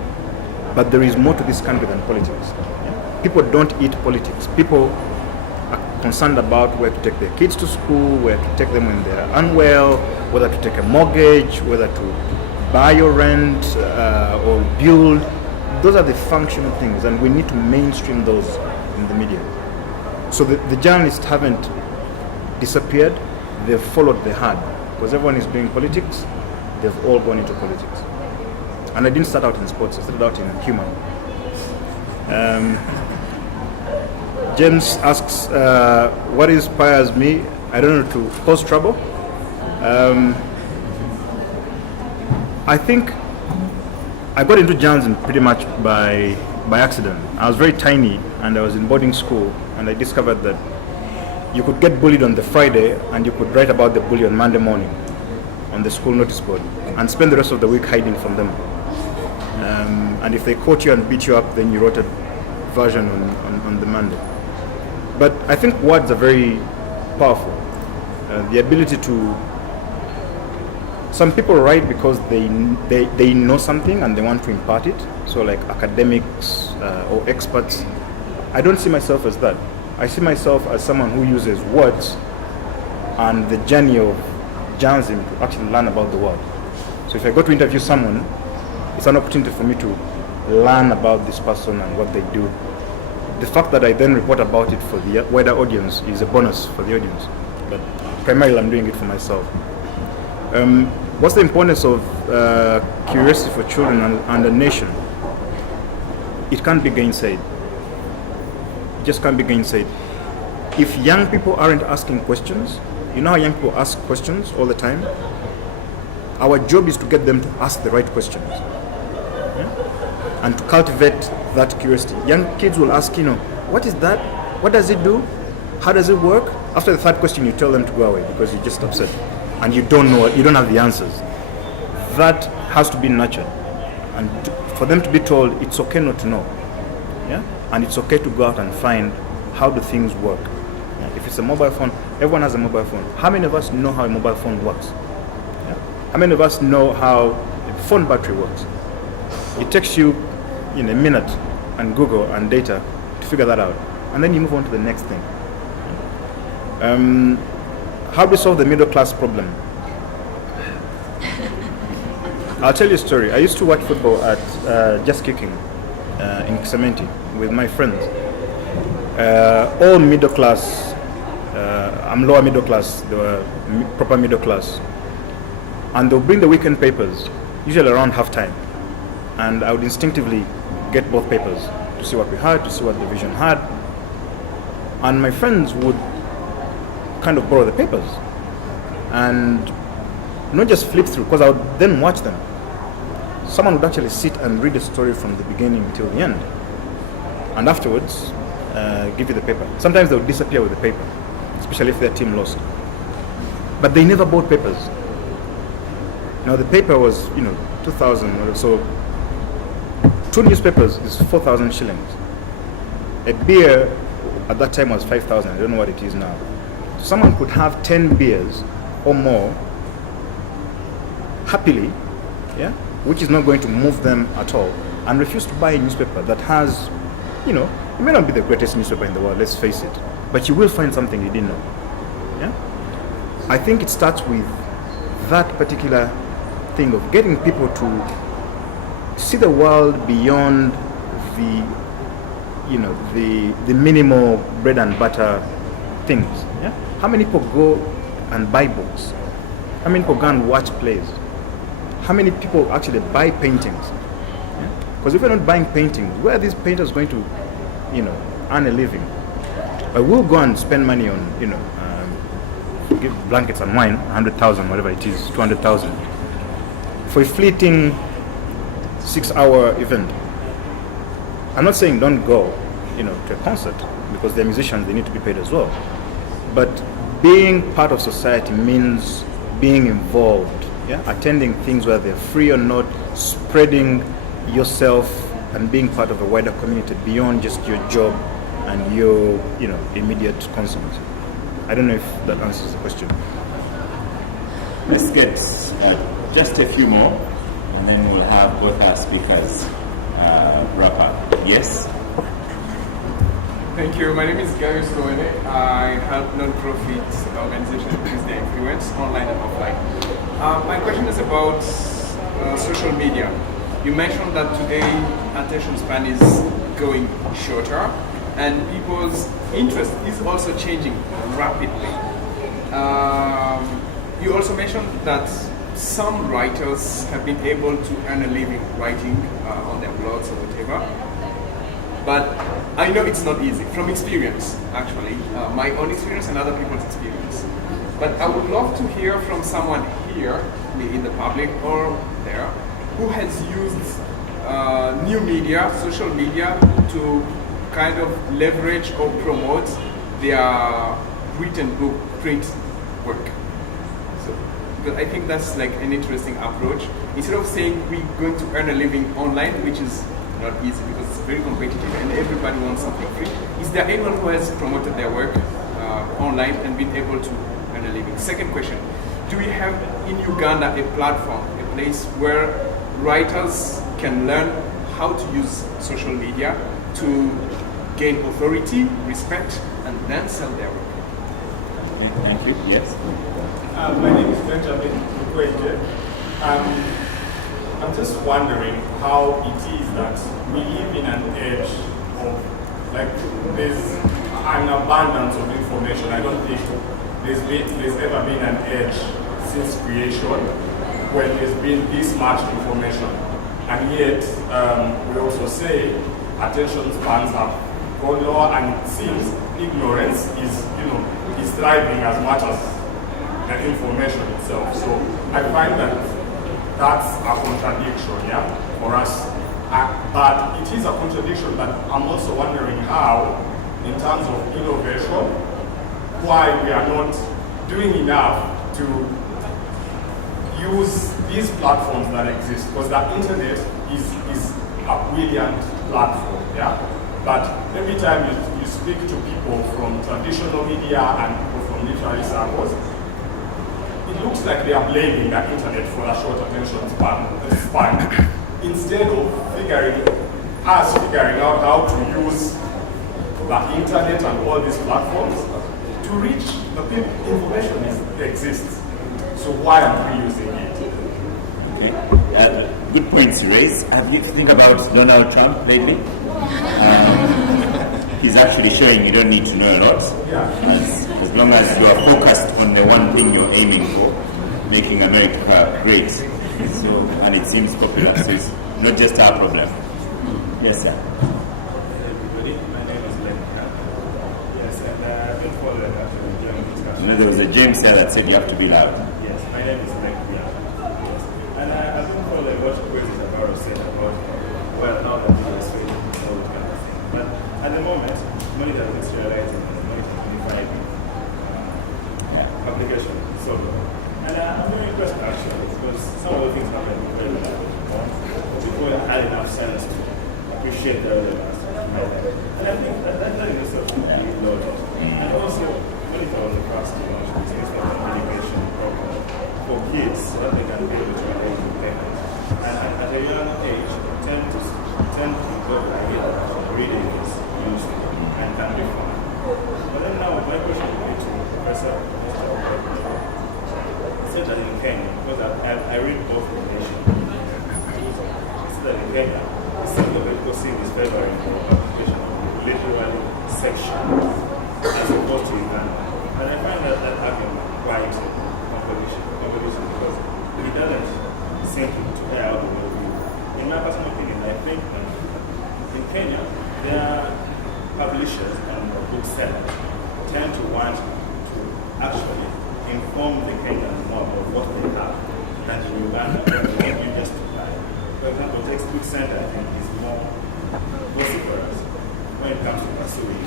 but there is more to this country than politics. Yeah? People don't eat politics. People are concerned about where to take their kids to school, where to take them when they're unwell, whether to take a mortgage, whether to buy or rent or build. Those are the functional things, and we need to mainstream those in the media. So the journalists haven't disappeared, they've followed the herd. Because everyone is doing politics, they've all gone into politics. And I didn't start out in sports, I started out in humor. James asks, what inspires me? I don't know, to cause trouble. I think I got into journalism pretty much by accident. I was very tiny and I was in boarding school, and I discovered that you could get bullied on the Friday and you could write about the bully on Monday morning on the school notice board and spend the rest of the week hiding from them. And if they caught you and beat you up, then you wrote a version on the Monday. But I think words are very powerful. The ability to... Some people write because they know something and they want to impart it. So like academics or experts. I don't see myself as that. I see myself as someone who uses words and the journey of journalism to actually learn about the world. So if I go to interview someone, it's an opportunity for me to learn about this person and what they do. The fact that I then report about it for the wider audience is a bonus for the audience. But primarily I'm doing it for myself. What's the importance of curiosity for children and the nation? It can't be gainsaid. It just can't be gainsaid. If young people aren't asking questions, you know how young people ask questions all the time? Our job is to get them to ask the right questions. Yeah? And to cultivate that curiosity. Young kids will ask, what is that? What does it do? How does it work? After the third question, you tell them to go away because you're just upset. And you don't know, you don't have the answers. That has to be nurtured. And for them to be told, it's okay not to know. Yeah? And it's okay to go out and find how do things work. Yeah? If it's a mobile phone, everyone has a mobile phone. How many of us know how a mobile phone works? Yeah? How many of us know how a phone battery works? It takes you a minute and Google and data to figure that out. And then you move on to the next thing. How do we solve the middle class problem? I'll tell you a story. I used to watch football at Just Kicking in Kisementi with my friends. All middle class. I'm lower middle class. They were proper middle class. And they'll bring the weekend papers, usually around halftime. And I would instinctively get both papers to see what we had, to see what the Vision had. And my friends would kind of borrow the papers and not just flip through, because I would then watch them. Someone would actually sit and read the story from the beginning till the end, and afterwards give you the paper. Sometimes they would disappear with the paper, especially if their team lost. But they never bought papers. Now the paper was, 2,000 or so. 2 newspapers is 4,000 shillings. A beer at that time was 5,000. I don't know what it is now. Someone could have 10 beers or more happily, yeah, which is not going to move them at all, and refuse to buy a newspaper that has, it may not be the greatest newspaper in the world, let's face it, but you will find something you didn't know. Yeah? I think it starts with that particular thing of getting people to see the world beyond the minimal bread and butter things. Yeah? How many people go and buy books? How many people go and watch plays? How many people actually buy paintings? Because if we're not buying paintings, where are these painters going to, earn a living? But we'll go and spend money on, give blankets and wine, 100,000, whatever it is, 200,000, for a fleeting 6-hour event. I'm not saying don't go, to a concert, because they're musicians, they need to be paid as well. But being part of society means being involved, yeah? Attending things whether they're free or not, spreading yourself and being part of a wider community beyond just your job and your, immediate concerns. I don't know if that answers the question. Let's get just a few more, and then we'll have both our speakers wrap up. Yes? Thank you. My name is Gary Slowene. I help non-profit organizations increase their influence online and offline. My question is about social media. You mentioned that today attention span is going shorter, and people's interest is also changing rapidly. You also mentioned that some writers have been able to earn a living writing on their blogs or whatever. But I know it's not easy, from experience, actually, my own experience and other people's experience. But I would love to hear from someone here, in the public or there, who has used new media, social media, to kind of leverage or promote their written book, print work. So, because I think that's like an interesting approach. Instead of saying we're going to earn a living online, which is not easy because it's very competitive and everybody wants something free. Is there anyone who has promoted their work online and been able to earn a living? Second question, do we have in Uganda a platform, a place where writers can learn how to use social media to gain authority, respect, and then sell their work? Okay, thank you. Yes? My name is Benge. I'm just wondering how it is that we live in an age of, there's an abundance of information. I don't think there's ever been an age since creation where there's been this much information. And yet, we also say attention spans have gone lower, and it seems ignorance is thriving as much as the information itself. So I find that that's a contradiction, yeah, for us. But it is a contradiction, but I'm also wondering how, in terms of innovation, why we are not doing enough to use these platforms that exist, because the internet is a brilliant platform, yeah? But every time you speak to people from traditional media and people from literary circles, it looks like they are blaming the internet for a short attention span instead of figuring out how to use the internet and all these platforms to reach the people. Information exists. So why aren't we using it? Okay. Good points to raise. Have you think about Donald Trump lately? He's actually showing you don't need to know a lot. Yeah. As long as you are focused on the one thing you're aiming for, making America great. So, and it seems popular. So it's not just our problem. Yes, sir. Everybody, my name is Lenka. Yes, and I've been following actually during this discussion. You know, there was a James there that said you have to be loud. Yes, my name is Lenka. Yes. And I've been following what President Navarro said about, well, now that he is free, all that kind of thing. But at the moment, money that is realizing is money to 25 application. So, And I'm very impressed actually, because some of the things happen very well. People had enough sense to appreciate the relevance. And I think that in itself should be loaded. And also, when it was the first things like education program for kids so that they can be able to relate to parents. And at a young age, tend to develop the idea that reading is useful and can be fun. But then now, my question would be to Professor Mr. Okot. He said that in Kenya, because I read both the nation, he said that in Kenya, some of the people see this favoring the application of the literary section as opposed to Uganda. And I find that argument quite competition because it doesn't seem to bear out the view. In my personal opinion, I think in Kenya, their publishers and booksellers tend to want to actually inform the Kenyans more about what they have than in Uganda, where you just to buy. For example, Textbook Center, I think, is more vociferous when it comes to pursuing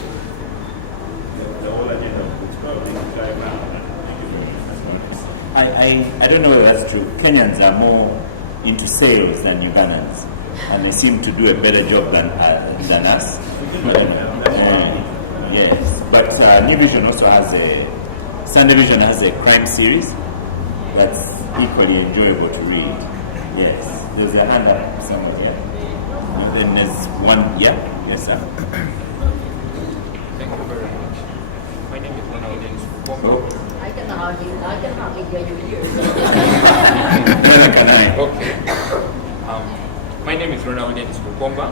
the whole agenda of books. Probably right now. Thank you very much. That's what I'm saying. I don't know whether that's true. Kenyans are more into sales than Ugandans, and they seem to do a better job than us. Yes, but New Vision also has Sunday Vision has a crime series that's equally enjoyable to read. Yes, there's a hand up somewhere. Yeah. And then there's one. Yeah, yes, sir. Thank you very much. My name is Ronald Dennis. I can hardly hear you here. Okay. My name is Ronald Dennis Kukomba.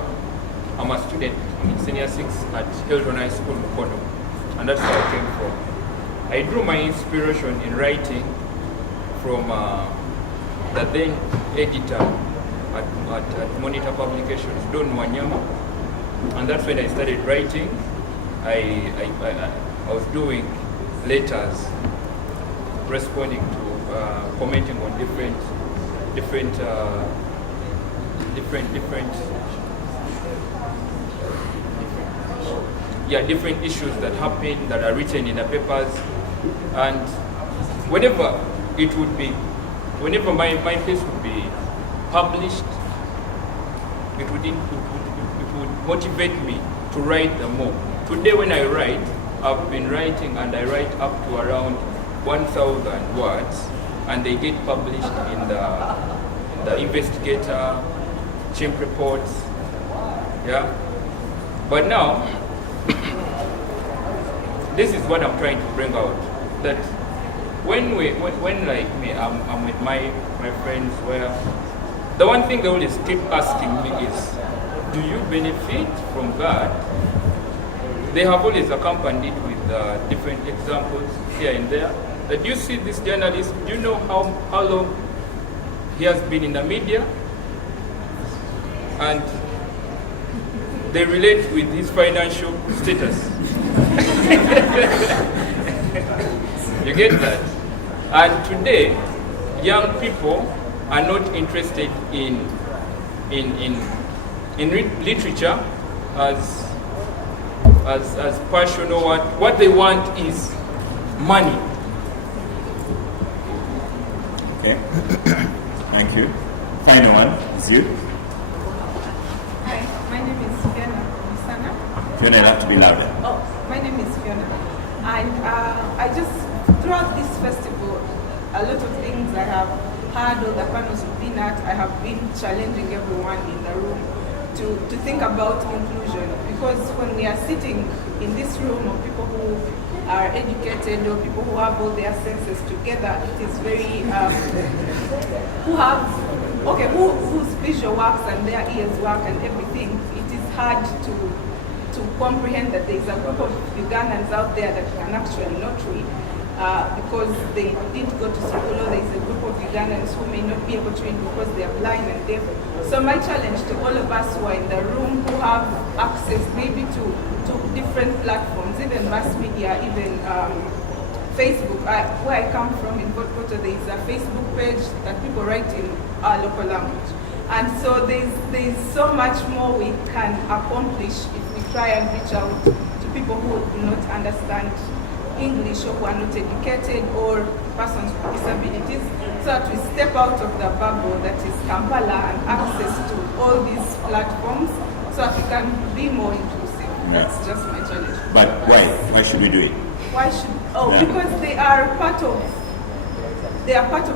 I'm a student in Senior 6 at Hilton High School, Mukono, and that's where I came from. I drew my inspiration in writing from the then editor at Monitor Publications, Don Wanyama, and that's when I started writing. I was doing letters responding to, commenting on different issues that happen, that are written in the papers. And whenever my piece would be published, it would motivate me to write the more. Today when I write, I've been writing and I write up to around 1,000 words, and they get published in the Investigator, Chimp Reports, yeah. But now, this is what I'm trying to bring out, that when like me, I'm with my friends, where the one thing they always keep asking me is, do you benefit from that? They have always accompanied with different examples here and there. That you see this journalist, do you know how long he has been in the media? And they relate with his financial status. You get that? And today, young people are not interested in literature as passion, or what they want is money. Okay. Thank you. Final one is you. Hi, my name is Fiona Musana. Fiona, you have to be louder. Oh, my name is Fiona. And I just, throughout this festival, a lot of things I have heard, all the panels we've been at, I have been challenging everyone in the room to think about inclusion. Because when we are sitting in this room of people who are educated or people who have all their senses together, it is very, whose visual works and their ears work and everything, it is hard to comprehend that there is a group of Ugandans out there that can actually not read because they didn't go to school, or there is a group of Ugandans who may not be able to read because they are blind and deaf. So my challenge to all of us who are in the room, who have access maybe to different platforms, even mass media, even Facebook, where I come from in Okot, there is a Facebook page that people write in our local language. And so there's so much more we can accomplish if we try and reach out to people who do not understand English or who are not educated or persons with disabilities, so that we step out of the bubble that is Kampala and access to all these platforms so that we can be more inclusive. That's just my challenge. But why? Why should we do it? Why should? Because they are part of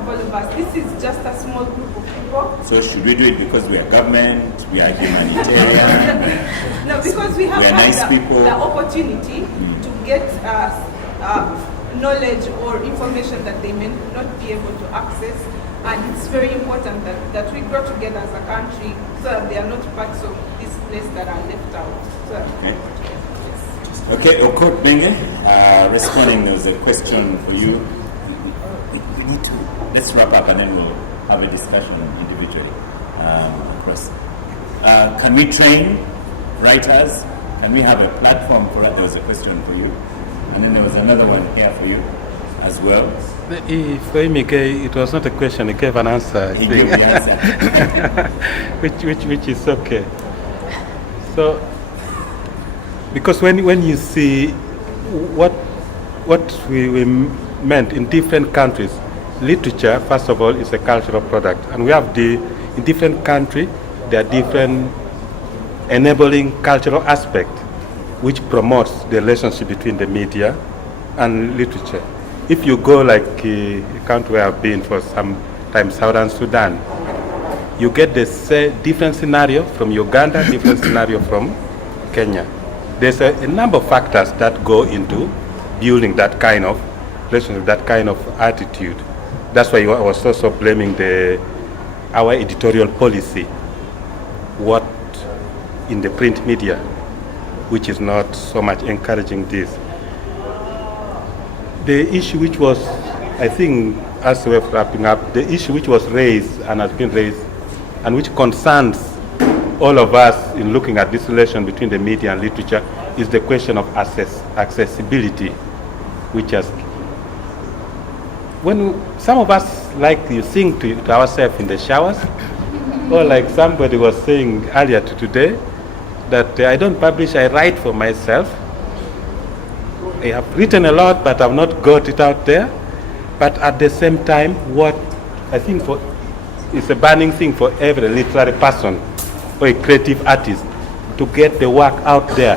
all of us. This is just a small group of people. So should we do it because we are government, we are humanitarian? No, because we have nice had people. the opportunity to get knowledge or information that they may not be able to access. And it's very important that we grow together as a country so that they are not parts of this place that are left out. So, Okay, Okot, Benge, responding, there was a question for you. We need to, let's wrap up and then we'll have a discussion individually across. Can we train writers? Can we have a platform for that? There was a question for you. And then there was another one here for you as well. If it was not a question, he gave an answer. He gave the answer. which is okay. So, because when you see what we meant in different countries, literature, first of all, is a cultural product. And we have in different countries, there are different enabling cultural aspects which promotes the relationship between the media and literature. If you go like a country where I've been for some time, Southern Sudan, you get the different scenario from Uganda, different scenario from Kenya. There's a number of factors that go into building that kind of relationship, that kind of attitude. That's why I was also blaming our editorial policy, what in the print media, which is not so much encouraging this. The issue which was, I think, as we're wrapping up, the issue which was raised and has been raised and which concerns all of us in looking at this relation between the media and literature is the question of accessibility, which has, when some of us like you sing to ourselves in the showers, or like somebody was saying earlier today, that I don't publish, I write for myself. I have written a lot, but I've not got it out there. But at the same time, what I think is a burning thing for every literary person or a creative artist to get the work out there.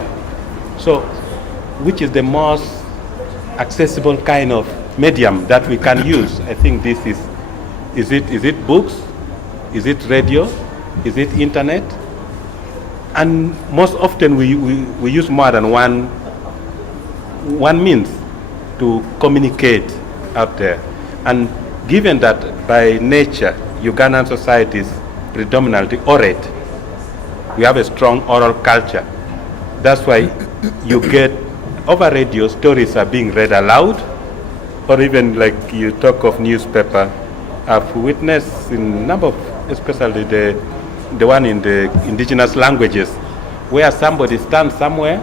So, which is the most accessible kind of medium that we can use? I think this is it books? Is it radio? Is it internet? And most often we use more than one means to communicate out there. And given that by nature, Ugandan society is predominantly orate, we have a strong oral culture. That's why you get, over radio, stories are being read aloud, or even like you talk of newspaper. I've witnessed in a number of, especially the one in the indigenous languages, where somebody stands somewhere,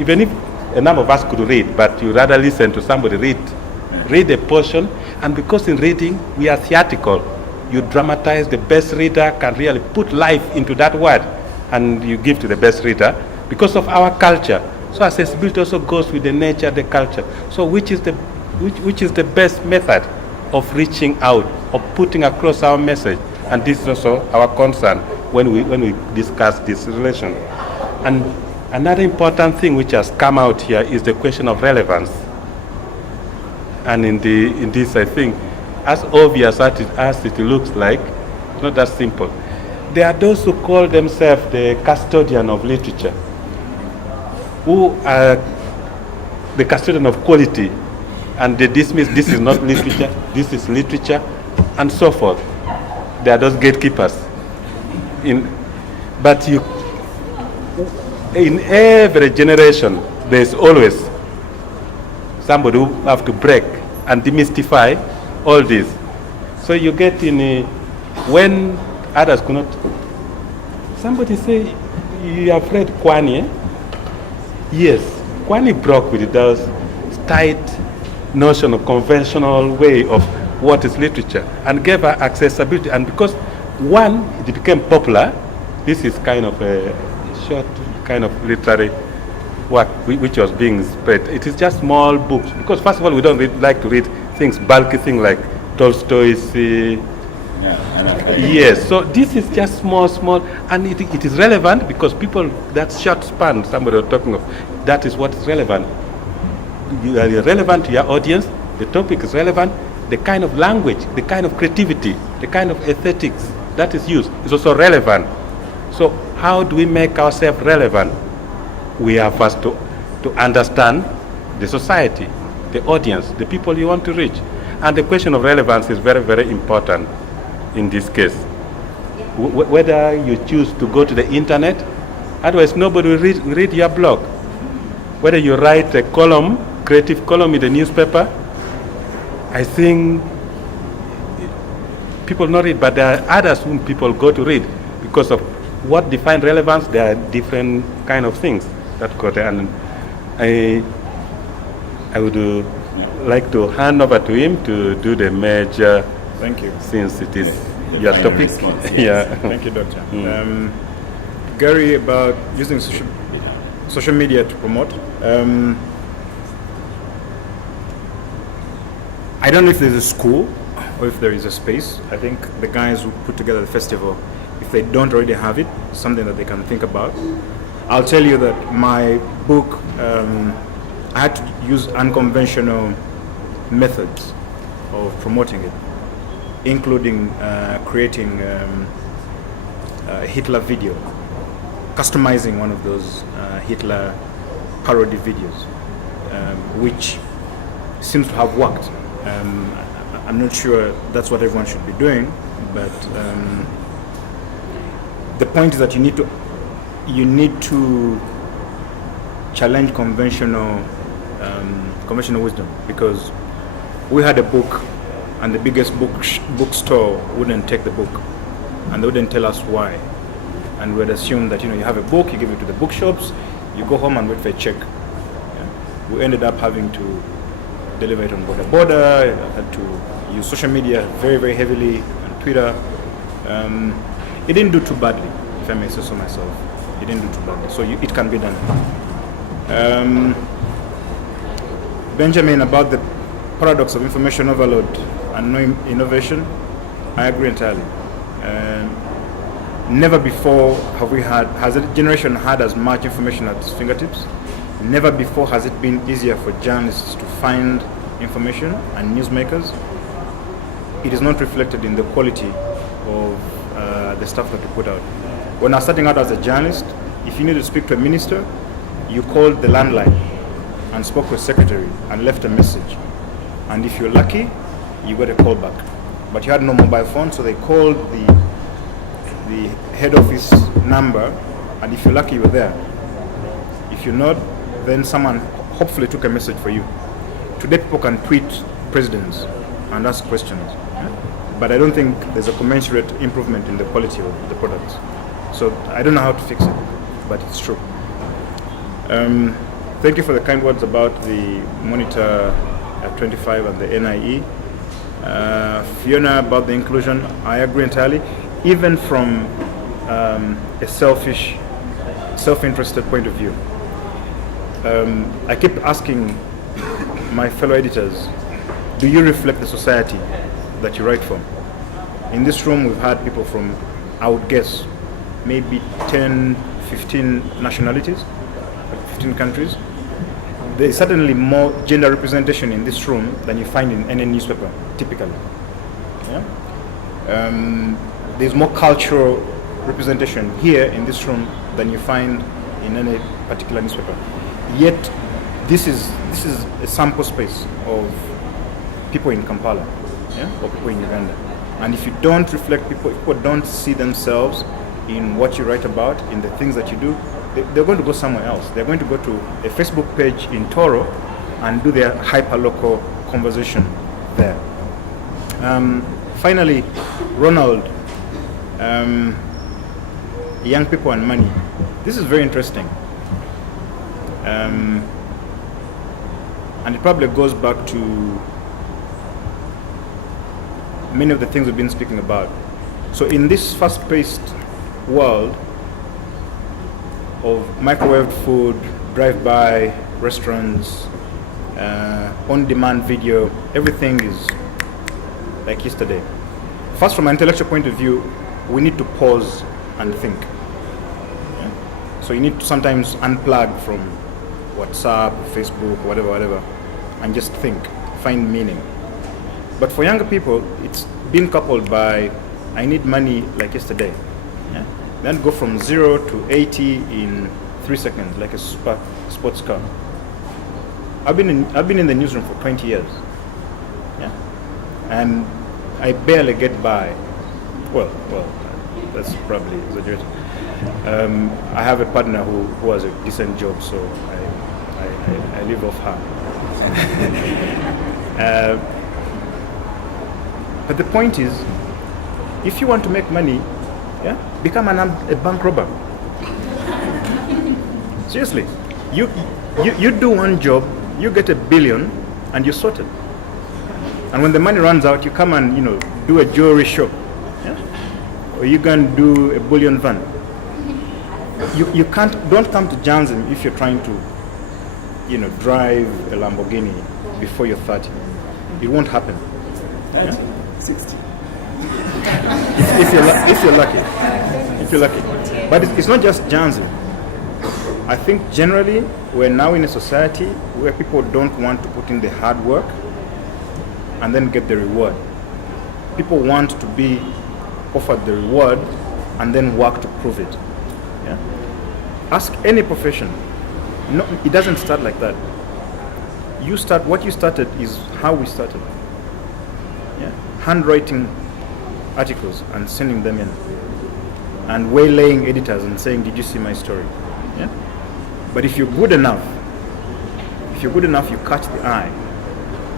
even if a number of us could read, but you rather listen to somebody read a portion, and because in reading we are theatrical, you dramatize, the best reader can really put life into that word, and you give to the best reader because of our culture. So accessibility also goes with the nature, the culture. So which is the best method of reaching out, of putting across our message? And this is also our concern when we discuss this relation. And another important thing which has come out here is the question of relevance. And in this, I think, as obvious as it looks like, it's not that simple. There are those who call themselves the custodian of literature, who are the custodian of quality, and they dismiss this is not literature, this is literature, and so forth. They are those gatekeepers. But in every generation, there's always somebody who have to break and demystify all this. So you get in when others could not. Somebody say, you have read Kwani? Yes, Kwani broke with those tight notion of conventional way of what is literature and gave her accessibility. And because it became popular, this is kind of a short kind of literary work which was being spread. It is just small books, because first of all, we don't like to read things, bulky things like Tolstoy's. Yes, so this is just small, and it is relevant because people, that short span somebody was talking of, that is what is relevant. You are relevant to your audience, the topic is relevant, the kind of language, the kind of creativity, the kind of aesthetics that is used is also relevant. So how do we make ourselves relevant? We have first to understand the society, the audience, the people you want to reach. And the question of relevance is very, very important in this case. Whether you choose to go to the internet, otherwise nobody will read your blog. Whether you write a column, creative column in the newspaper, I think people not read, but there are others whom people go to read because of what defines relevance. There are different kind of things that go there, and I would like to hand over to him to do the major. Thank you. Since it is your topic. Response, yes. Yeah. Thank you, Doctor. Gary, about using social media to promote. I don't know if there's a school or if there is a space. I think the guys who put together the festival, if they don't already have it, something that they can think about. I'll tell you that my book, I had to use unconventional methods of promoting it, including creating a Hitler video, customizing one of those Hitler parody videos, which seems to have worked. I'm not sure that's what everyone should be doing, but the point is that you need to challenge conventional wisdom, because we had a book and the biggest bookstore wouldn't take the book, and they wouldn't tell us why, and we'd assume that you have a book, you give it to the bookshops, you go home and wait for a check. We ended up having to deliver it on border. I had to use social media very, very heavily, and Twitter. It didn't do too badly, if I may say so myself. It didn't do too badly, so it can be done. Benjamin, about the paradox of information overload and no innovation, I agree entirely. Never before has a generation had as much information at its fingertips. Never before has it been easier for journalists to find information and newsmakers. It is not reflected in the quality of the stuff that we put out. When I was starting out as a journalist, if you needed to speak to a minister, you called the landline and spoke to a secretary and left a message. And if you're lucky, you got a call back. But you had no mobile phone, so they called the head office number, and if you're lucky, you were there. If you're not, then someone hopefully took a message for you. Today, people can tweet presidents and ask questions, but I don't think there's a commensurate improvement in the quality of the products. So I don't know how to fix it, but it's true. Thank you for the kind words about the Monitor 25 and the NIE. Fiona, about the inclusion, I agree entirely. Even from a selfish, self-interested point of view. I keep asking my fellow editors, do you reflect the society that you write from? In this room, we've had people from, I would guess, maybe 10, 15 nationalities, 15 countries. There is certainly more gender representation in this room than you find in any newspaper, typically. Yeah? There's more cultural representation here in this room than you find in any particular newspaper. Yet, this is a sample space of people in Kampala, or people in Uganda. And if you don't reflect people, if people don't see themselves in what you write about, in the things that you do, they're going to go somewhere else. They're going to go to a Facebook page in Toro and do their hyper-local conversation there. Finally, Ronald, young people and money. This is very interesting. And it probably goes back to many of the things we've been speaking about. So in this fast-paced world of microwaved food, drive-by, restaurants, on-demand video, everything is like yesterday. First, from an intellectual point of view, we need to pause and think. Yeah? So you need to sometimes unplug from WhatsApp, Facebook, whatever, and just think, find meaning. But for younger people, it's been coupled by, I need money like yesterday. Yeah? Then go from 0 to 80 in 3 seconds, like a sports car. I've been in the newsroom for 20 years. Yeah? And I barely get by. Well, that's probably exaggerated. I have a partner who has a decent job, so I live off her. But the point is, if you want to make money, yeah, become a bank robber. Seriously, you do one job, you get $1 billion, and you're sorted. And when the money runs out, you come and do a jewelry shop, yeah? Or you can do a bullion van. Don't come to Jansen if you're trying to, drive a Lamborghini before you're 30. It won't happen. 30, 60. If you're lucky. But it's not just Jansen. I think generally we're now in a society where people don't want to put in the hard work and then get the reward. People want to be offered the reward and then work to prove it. Yeah? Ask any profession. No, it doesn't start like that. What you started is how we started. Yeah? Handwriting articles and sending them in. And waylaying editors and saying, did you see my story? Yeah? But if you're good enough, you catch the eye.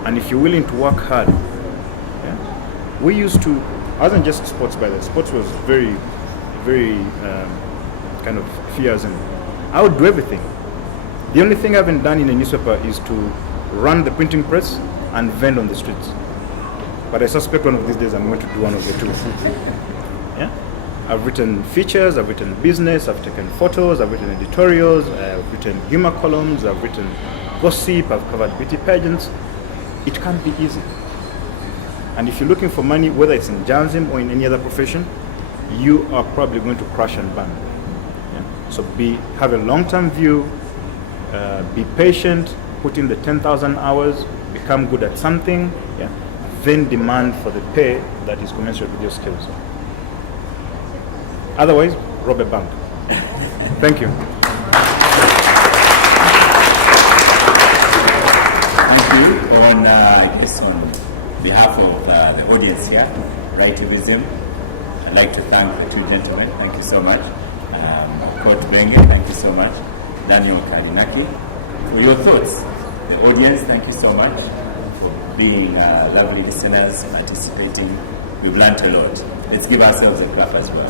And if you're willing to work hard, yeah? We used to, I wasn't just sports by the way. Sports was very, very kind of fierce, and I would do everything. The only thing I haven't done in a newspaper is to run the printing press and vend on the streets. But I suspect one of these days I'm going to do one of the two. Yeah? I've written features, I've written business, I've taken photos, I've written editorials, I've written humor columns, I've written gossip, I've covered beauty pageants. It can't be easy. And if you're looking for money, whether it's in journalism or in any other profession, you are probably going to crash and burn. Yeah? So have a long-term view, be patient, put in the 10,000 hours, become good at something, yeah? Then demand for the pay that is commensurate with your skills. Otherwise, rob a bank. Thank you. Thank you. On behalf of the audience here, Writivism, I'd like to thank the two gentlemen. Thank you so much. Okot, Benge, thank you so much. Daniel Kalinaki, for your thoughts. The audience, thank you so much for being lovely listeners, participating. We've learned a lot. Let's give ourselves a clap as well.